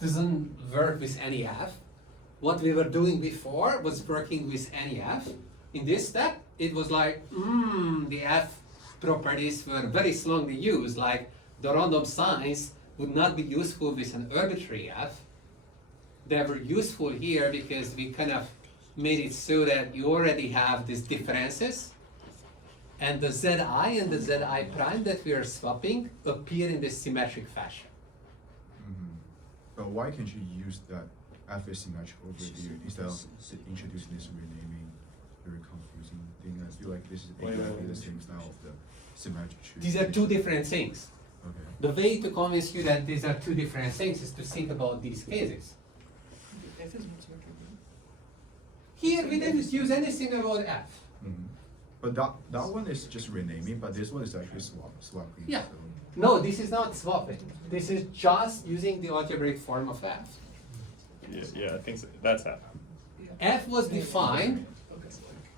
doesn't work with any f. What we were doing before was working with any f. In this step, it was like, the f properties were very strongly used, like the random signs would not be useful with an arbitrary f. They were useful here because we kind of made it so that you already have these differences, and the zi and the zi prime that we are swapping appear in this symmetric fashion. But why can't you use that f is symmetric over here instead of introducing this renaming, very confusing thing? I feel like this is exactly the same style of the symmetric tree. These are two different things. Okay. The way to convince you that these are two different things is to think about these cases. F is not symmetric. Here we didn't use anything about f. But that one is just renaming, but this one is actually swapping. Yeah. So. No, this is not swapping. This is just using the algebraic form of f. Yeah, I think so. That's half. F was defined,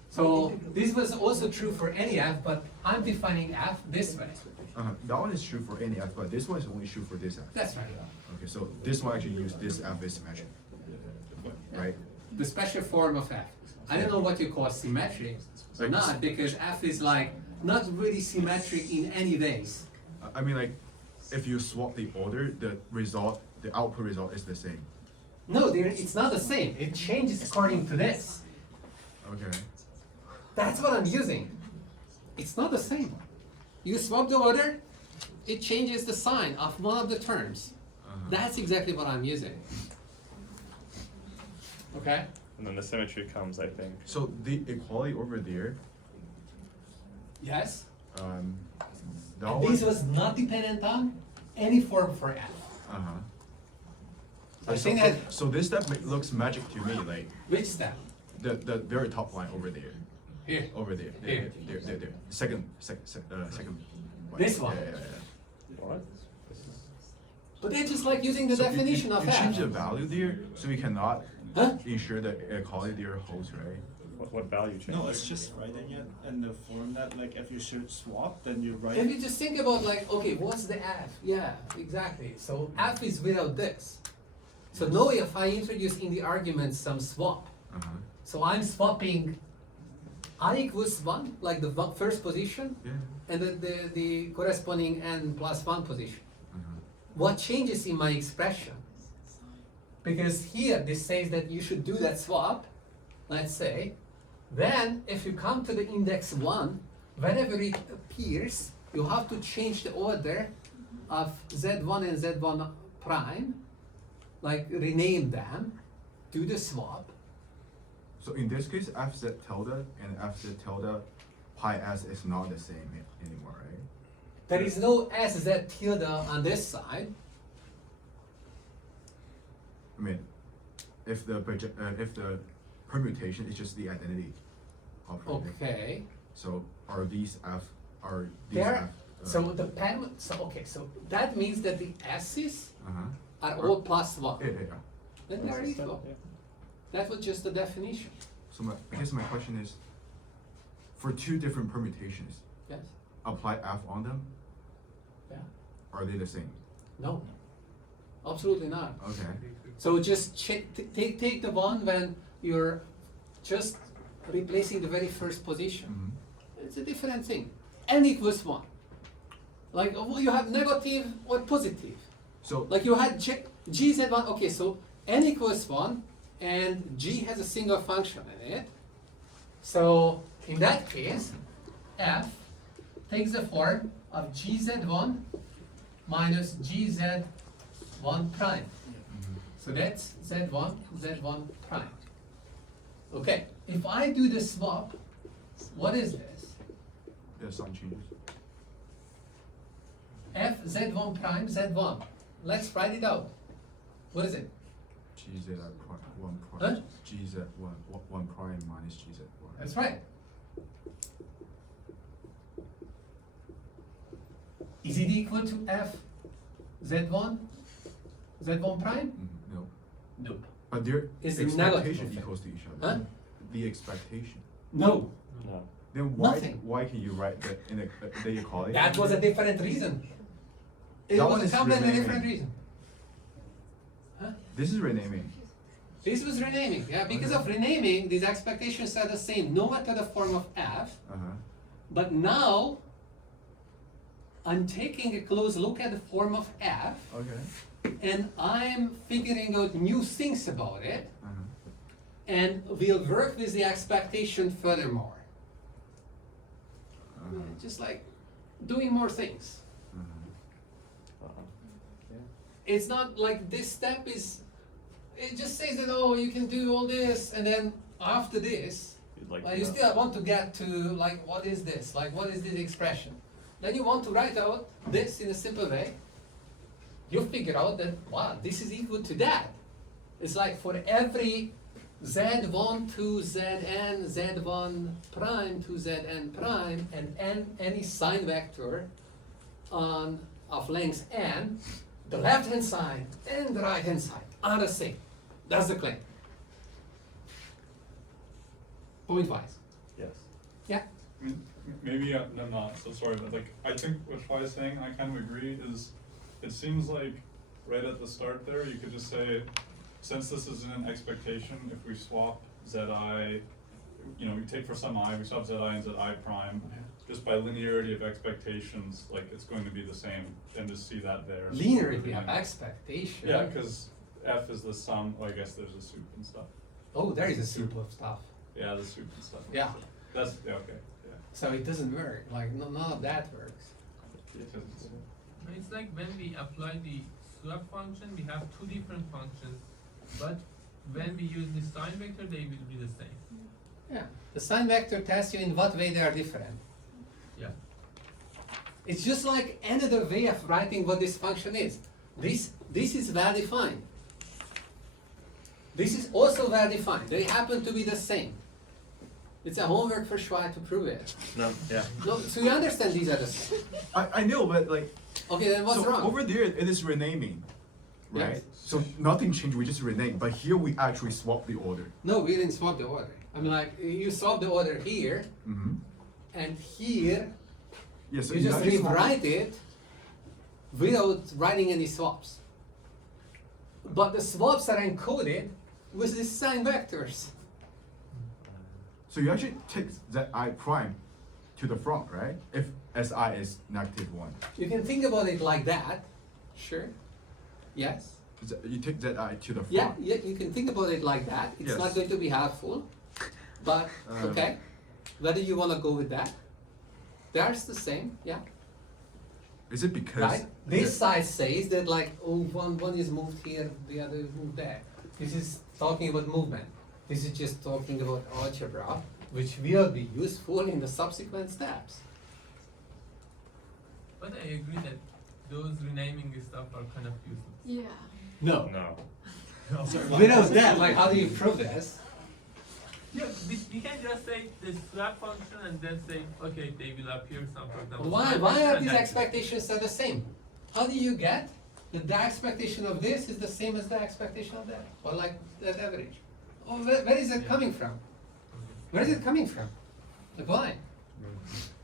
so this was also true for any f, but I'm defining f this way. That one is true for any f, but this one is only true for this f. That's right. Okay, so this one actually use this f is symmetric, right? The special form of f. I don't know what you call symmetric or not, because f is like not really symmetric in any ways. I mean, like, if you swap the order, the output result is the same. No, it's not the same. It changes according to this. Okay. That's what I'm using. It's not the same. You swap the order, it changes the sign of one of the terms. That's exactly what I'm using. Okay? And then the symmetry comes, I think. So the equality over there, Yes? that And one. this was not dependent on any form for f. I So, think that so this step looks magic to me, like which step? the very top line over there, Here. over there, Here. there. Second. This one. Yeah. What? But they're just like using the So definition you of change the f. value there, so we cannot Huh? ensure that equality there holds, right? What value change? No, it's just writing it in the form that like if you should swap, then you write. If you just think about like, okay, what's the f? Yeah, exactly. So f is without this. So now if I introduce in the argument some swap, so I'm swapping I equals 1, like the first position, Yeah. and the corresponding n plus 1 position. What changes in my expression? Because here this says that you should do that swap, let's say, then if you come to the index 1, whenever it appears, you have to change the order of z1 and z1 prime, like rename them, do the swap. So in this case, fz tilde and fz tilde pi s is not the same anymore, right? There is no SZ tilde on this side. I mean, if the permutation is just the identity operator. Okay. So are these F? Are these There. F? So the pen. So okay. So that means that the S's Uh-huh. are all plus one. Yeah, yeah, yeah. Then there you go. Yeah. That was just the definition. So I guess my question is, for two different permutations, Yes. apply F on them. Yeah. Are they the same? No. Absolutely not. Okay. So just take the one when you're just replacing the very first position. Mm-hmm. It's a different thing. N equals 1. Like well, you have negative or positive. So Like you had G Z1. Okay, so N equals 1 and G has a single function in it. So in that case, F takes the form of GZ1 minus GZ1 prime. So that's Z1 prime. Okay, if I do the swap, what is this? the sign changes. F Z1 prime Z1. Let's write it out. What is it? GZ prime one Huh? prime. GZ one prime minus GZ one. That's right. Is it equal to F Z1 prime? No. Nope. But their It's the expectation negative. equals to each other. Huh? The expectation. No. No. Then why Nothing. why can you write the in the equality? That was a different reason. It That one was is a completely renaming. different reason. Huh? This is renaming. This was renaming, yeah. Because of renaming, these expectations are the same, no matter the form of F. Uh-huh. But now, I'm taking a close look at the form of F, Okay. and I'm figuring out new things about it, Uh-huh. and we'll work with the expectation furthermore. Uh-huh. Just like doing more things. Uh-huh. Yeah. It's not like this step is, it just says that, oh, you can do all this, and then after this, You'd like like to you know. still want to get to, like, what is this? Like, what is this expression? Then you want to write out this in a simple way. You figure out that, wow, this is equal to that. It's like for every Z1 to Zn, Z1 prime to Zn prime, and any sign vector of length n, the left-hand side and the right-hand side are the same. That's the claim. Point-wise. Yes. Yeah. I mean, maybe I'm not so sorry, but like I think what Shwai is saying, I kind of agree. Is it seems like right at the start there, you could just say, since this is an expectation, if we swap Zi, you know, we take for some I, we swap Zi and Zi prime, just by linearity of expectations, like it's going to be the same, and just see that there. Linearity of expectation. Yeah, because F is the sum. Oh, I guess there's a soup and stuff. Oh, there is a soup of stuff. Yeah, the soup and stuff. Yeah. That's yeah, okay. Yeah. So it doesn't work. Like none of that works. Because it's- It's like when we apply the swap function, we have two different functions, but when we use the sign vector, they will be the same. Yeah. The sign vector tells you in what way they are different. Yeah. It's just like another way of writing what this function is. This is well defined. This is also well defined. They happen to be the same. It's a homework for Shwai to prove it. No. Yeah. No, so you understand these are the same. I know, but like Okay, then what's so wrong? over there it is renaming, right? Yes. So nothing changed, we just rename. But here we actually swap the order. No, we didn't swap the order. I mean, like you swap the order here, Mm-hmm. and here Yeah, so you just now swap- rewrite it without writing any swaps. But the swaps are encoded with the sign vectors. So you actually take that I prime to the front, right? If Si is -1. You can think about it like that. Sure. Yes. You take Zi to the front. Yeah, yeah, you can think about it like that. It's Yes. not going to be helpful. But okay. Whether you wanna go with that. That's the same, yeah. Is it because Right? This side says that like, oh, one is moved here, the other is moved there. This is talking about movement. This is just talking about algebra, which will be useful in the subsequent steps. But I agree that those renaming stuff are kind of useless. Yeah. No. No. Without that, like, how do you prove this? Yeah, we can just say the swap function and then say, okay, they will appear some, for example. Why sign are vector and these that's it. expectations are the same? How do you get that the expectation of this is the same as the expectation of that? Or like that average? Oh, where is it coming from? Where is it coming from? Like why?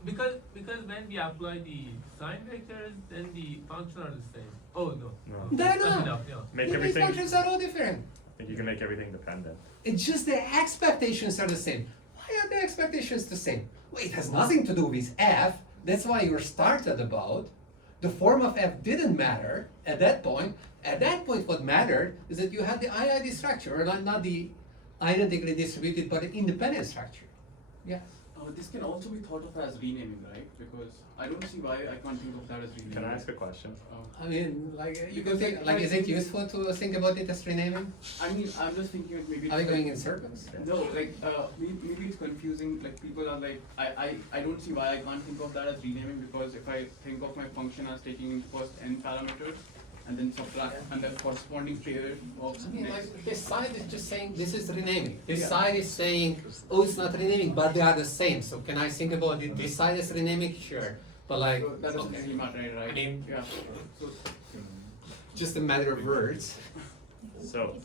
Because when we apply the sign vectors, then the functions are the same. Oh no. No. They're That's not. enough, yeah. Make These everything. functions are all different. I think you can make everything dependent. It's just the expectations are the same. Why are the expectations the same? Well, it has nothing to do with f. That's why you started about. The form of f didn't matter at that point. At that point, what mattered is that you had the IID structure, or not the identically distributed, but an independent structure. Yes. This can also be thought of as renaming, right? Because I don't see why I can't think of that as renaming. Can I ask a question? I mean, like you Because could think, like- like, like- is it useful to think about it as renaming? I mean, I'm just thinking it maybe. Are we going in circles? No, like maybe it's confusing. Like people are like, I don't see why I can't think of that as renaming, because if I think of my function as taking in first n parameters and then subtract and then corresponding pair of I mean, next. like, this side is just saying this is renaming. This Yeah. side is saying, oh, it's not renaming, but they are the same. So can I think about it? This side is renaming? Sure. But like, So that doesn't okay. really matter, right? I mean, yeah. So just a matter of words. So,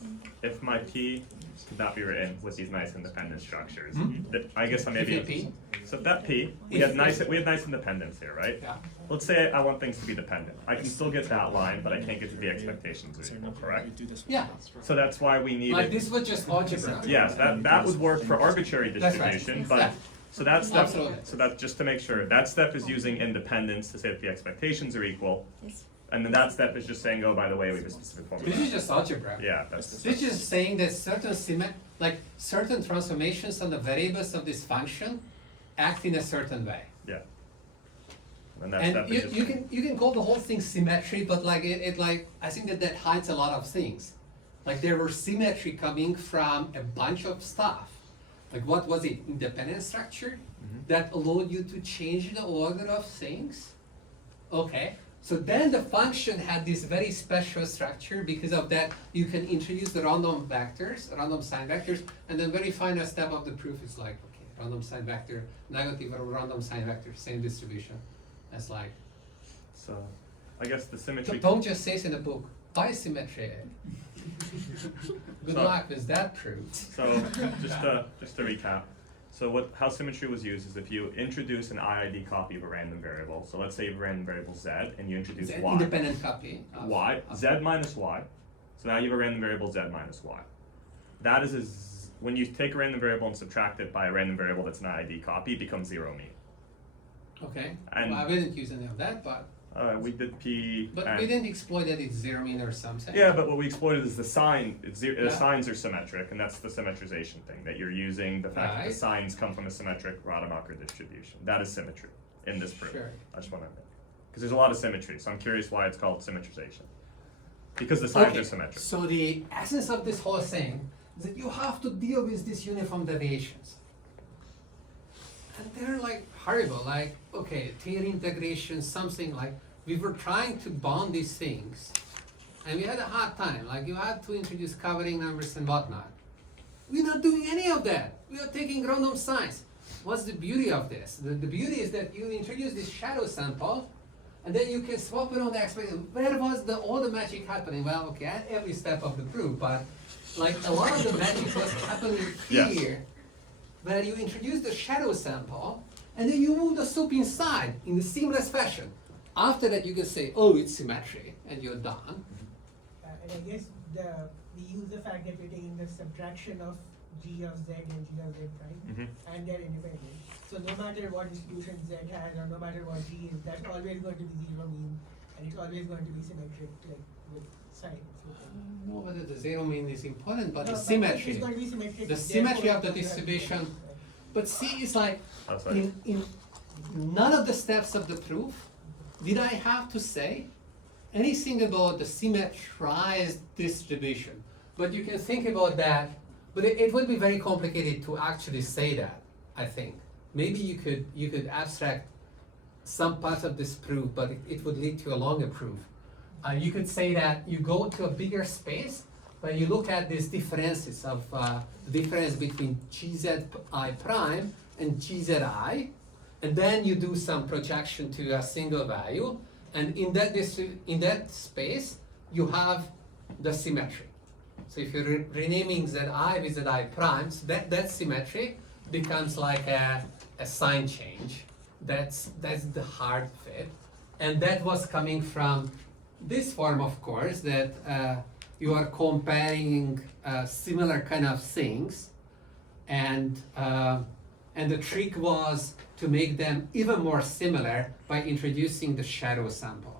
if my P could not be written with these nice independent structures, Hmm? I guess I maybe. If you P? So that P, we If- have nice independence here, right? Yeah. Let's say I want things to be dependent. I can still get that line, but I can't get to the expectations So equal, you correct? do this with Yeah. the So that's why we need Like it. this was just algebra. Yes, that would work for arbitrary That's right. distribution, Yeah. but, so that step, Absolutely. so that, just to make sure, that step is using independence to say that the expectations are equal. Yes. And then that step is just saying, oh, by the way, we have a specific formula. This is just algebra. Yeah, that's. This is saying that certain transformations on the variables of this function act in a certain way. Yeah. And that And step is you, just. you can call the whole thing symmetry, but like it like I think that hides a lot of things. Like there were symmetry coming from a bunch of stuff. Like what was it? Independent structure that allowed you to change the order of things. Okay. So then the function had this very special structure. Because of that, you can introduce the random vectors, random sign vectors, and then very final step of the proof is like, okay, random sign vector, negative or random sign vector, same distribution. That's like, So, I guess the symmetry. don't just say in the book, bisymmetry. Good So- luck with that proof. So, just to recap, so how symmetry was used is if you introduce an IID copy of a random variable, so let's say you have a random variable z, and you introduce It's an y. independent copy. Y, z minus y, so now you have a random variable z minus y. That is when you take a random variable and subtract it by a random variable that's an IID copy, it becomes zero mean. Okay. And- Well, I didn't use any of that, but We did P. but and- we didn't exploit that it's zero mean or something. Yeah, but what we exploited is the sign. The Yeah. signs are symmetric, and that's the symmetrization thing. That you're using the fact that the Right. signs come from a symmetric Rademacher distribution. That is symmetry in this proof. Sure. I just want to, because there's a lot of symmetry, so I'm curious why it's called symmetrization. Because the signs Okay, are symmetric. so the essence of this whole thing is that you have to deal with these uniform deviations. And they're like horrible, like, okay, theory integration, something like, we were trying to bond these things, and we had a hard time, like you had to introduce covering numbers and whatnot. We're not doing any of that. We are taking random signs. What's the beauty of this? The beauty is that you introduce this shadow sample, and then you can swap it on the expectation. Where was all the magic happening? Well, okay, at every step of the proof, but like a lot of the magic was happening Yes. here, where you introduce the shadow sample, and then you move the soup inside in a seamless fashion. After that, you can say, oh, it's symmetry, and you're done. And I guess we use the fact that we're taking the subtraction of g of z and g of z prime, Mhm. and they're independent. So no matter what distribution z has, or no matter what g is, that's always going to be zero mean, and it's always going to be symmetric, like with sign. No, whether the zero mean is important, but No, the but symmetry. It's going to be symmetric. The therefore symmetry of the you have- distribution. But see, it's like, Oh, sorry. in none of the steps of the proof did I have to say anything about the symmetrized distribution. But you can think about that, but it would be very complicated to actually say that, I think. Maybe you could abstract some parts of this proof, but it would lead to a longer proof. You could say that you go to a bigger space, but you look at these differences of the difference between gzi prime and gzi, and then you do some projection to a single value, and in that space you have the symmetry. So if you're renaming zi with zi prime, so that symmetry becomes like a sign change. That's the hard fit, and that was coming from this form, of course, that you are comparing similar kind of things, and the trick was to make them even more similar by introducing the shadow sample.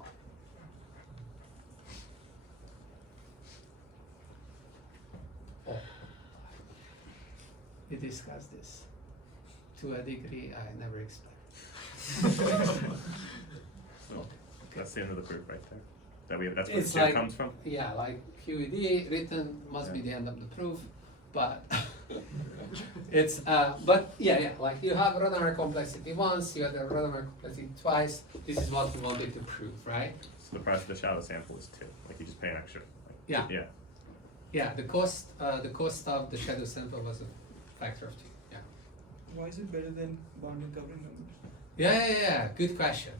We discussed this to a degree I never expected. That's the end of the proof right there. That's where It's the like, comes from. yeah, like QED written must be the end of the proof, but it's but yeah, like you have Rademacher complexity once, you have the Rademacher complexity twice. This is what we wanted to prove, right? So the price of the shadow sample is 2. Like you just pay an extra. Yeah. Yeah. Yeah, the cost of the shadow sample was a factor of 2. Yeah. Why is it better than bounding covering numbers? Yeah. Good question.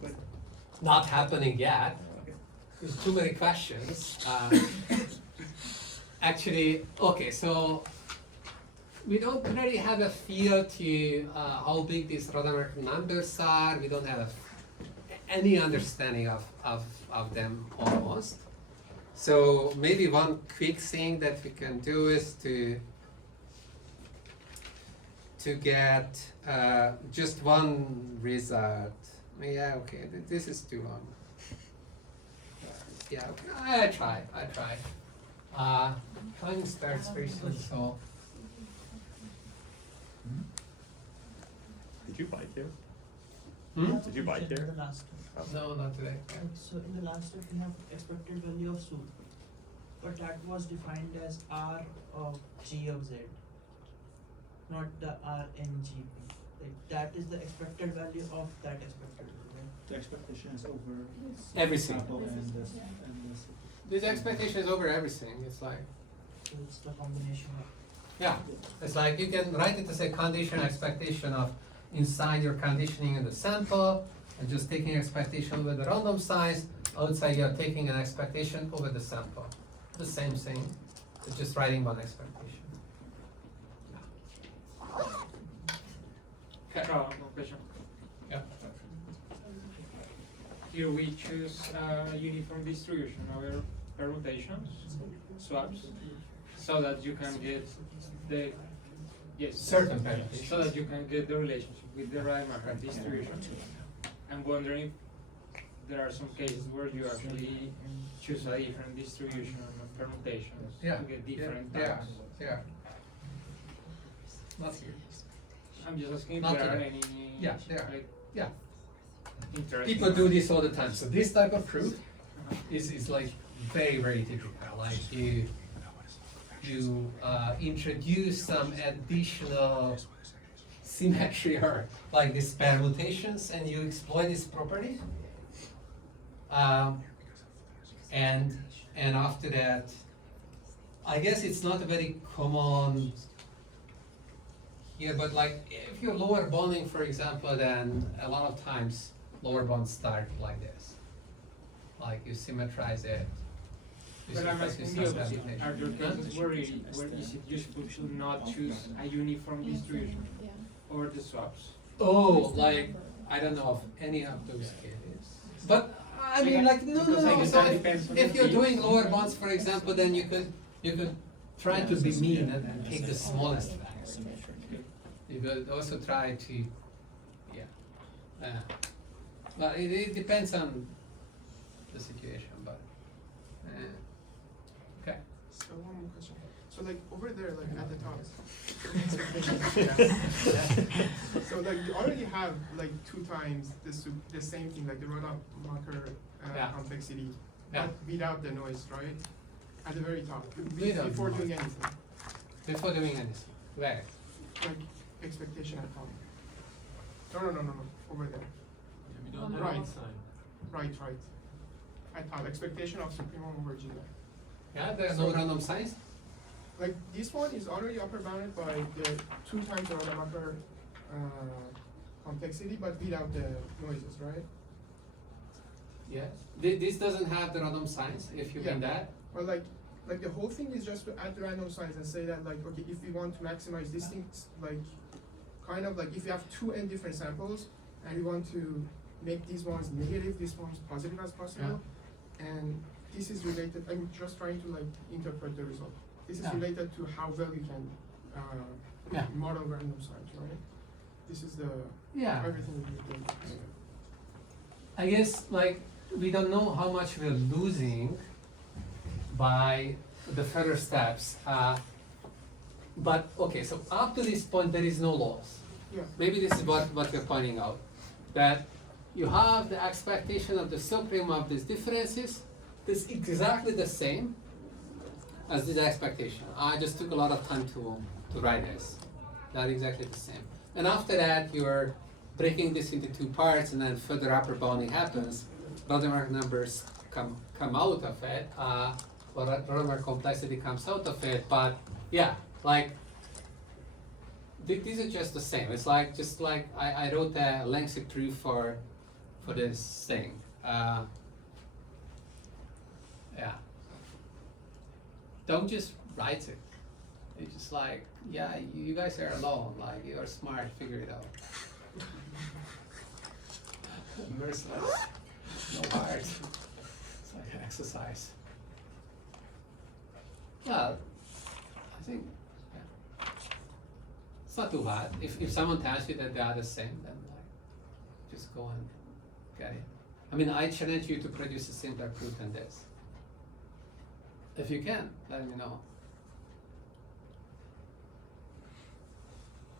But Not happening yet. There's too many questions. Actually, okay, so we don't really have a feel to how big these Rademacher numbers are. We don't have any understanding of them almost. So maybe one quick thing that we can do is to get just one result. Yeah, okay, this is too long. Yeah, okay, I try. Time starts very soon, so. Did you bite here? Hmm? Did you bite here? The last one. No, not today. So in the last step we have expected value of soup, but that was defined as R of G of Z, not the R in GP. Like that is the expected value of that expected value. The expectation is over Everything. sample and this and this. This expectation is over everything. It's like, So it's the combination of. yeah, it's like you can write it as a condition expectation of inside your conditioning in the sample, and just taking expectation over the random size. Outside you're taking an expectation over the sample. The same thing, it's just writing one expectation. Okay. One question. Yeah. Here we choose uniform distribution over permutations, swaps, so that you can get the Certain permutations. so that you can get the relationship with the Rademacher distribution. I'm wondering if there are some cases where you actually choose a different distribution of permutations Yeah. to get different Yeah. types. Yeah. Not here. I'm just asking if Not there are today. any Yeah, there are. like Yeah. interesting. People do this all the time. So this type of proof is like very typical. Like you introduce some additional symmetry or like these permutations, and you exploit this property. And after that, I guess it's not a very common here, but like if you're lower bonding, for example, then a lot of times lower bonds start like this. Like you symmetrize it. But I'm asking some the opposite. permutation. Are there Huh? cases where is it useful to not choose a uniform distribution over the swaps? Oh, like I don't know of any of those cases. But I mean, like no. Because I guess So that depends on if the you're field. doing lower bonds, for example, then you could try to be mean and take the smallest factor. You could also try to, yeah. But it depends on the situation. But okay. So one more question. So like over there, like at the top. So like you already have like 2 times the same thing, like the Rademacher Yeah. complexity, Yeah. but without the noise, right? At the very top, Without before noise. doing anything. Before doing anything. Where? Like expectation at all. No, over there. We don't have Right. any sign. Right. At all, expectation of supremum over G. Yeah, there are no random signs? Like this one is already upper bounded by the 2 times the Rademacher complexity, but without the noises, right? Yes. This doesn't have the random signs, if you mean Yeah. that. Or like the whole thing is just to add the random signs and say that like, okay, if we want to maximize these things, like kind of like if you have 2 n different samples and you want to make these ones negative, these ones positive as possible, and this is related, I'm just trying to like interpret the result. This is Yeah. related to how well you can Yeah. model random signs, right? This is the Yeah. everything that you're doing. I guess like we don't know how much we're losing by the further steps. But okay, so up to this point there is no loss. Yeah. Maybe this is what we're pointing out, that you have the expectation of the supreme of these differences that's exactly the same as this expectation. I just took a lot of time to write this. That's exactly the same. And after that, you're breaking this into 2 parts, and then further upper bounding happens. Rademacher numbers come out of it, or Rademacher complexity comes out of it. But yeah, like these are just the same. It's like just like I wrote a lengthy proof for this thing. Yeah. Don't just write it. It's just like, yeah, you guys are alone. Like you're smart, figure it out. Merciless, no heart. It's like an exercise. Well, I think it's not too bad. If someone tells you that they are the same, then like just go and get it. I mean, I challenge you to produce a simpler proof than this. If you can, let me know.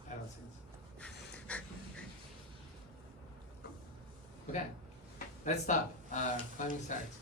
I don't think so. Okay, let's stop. Climbing starts.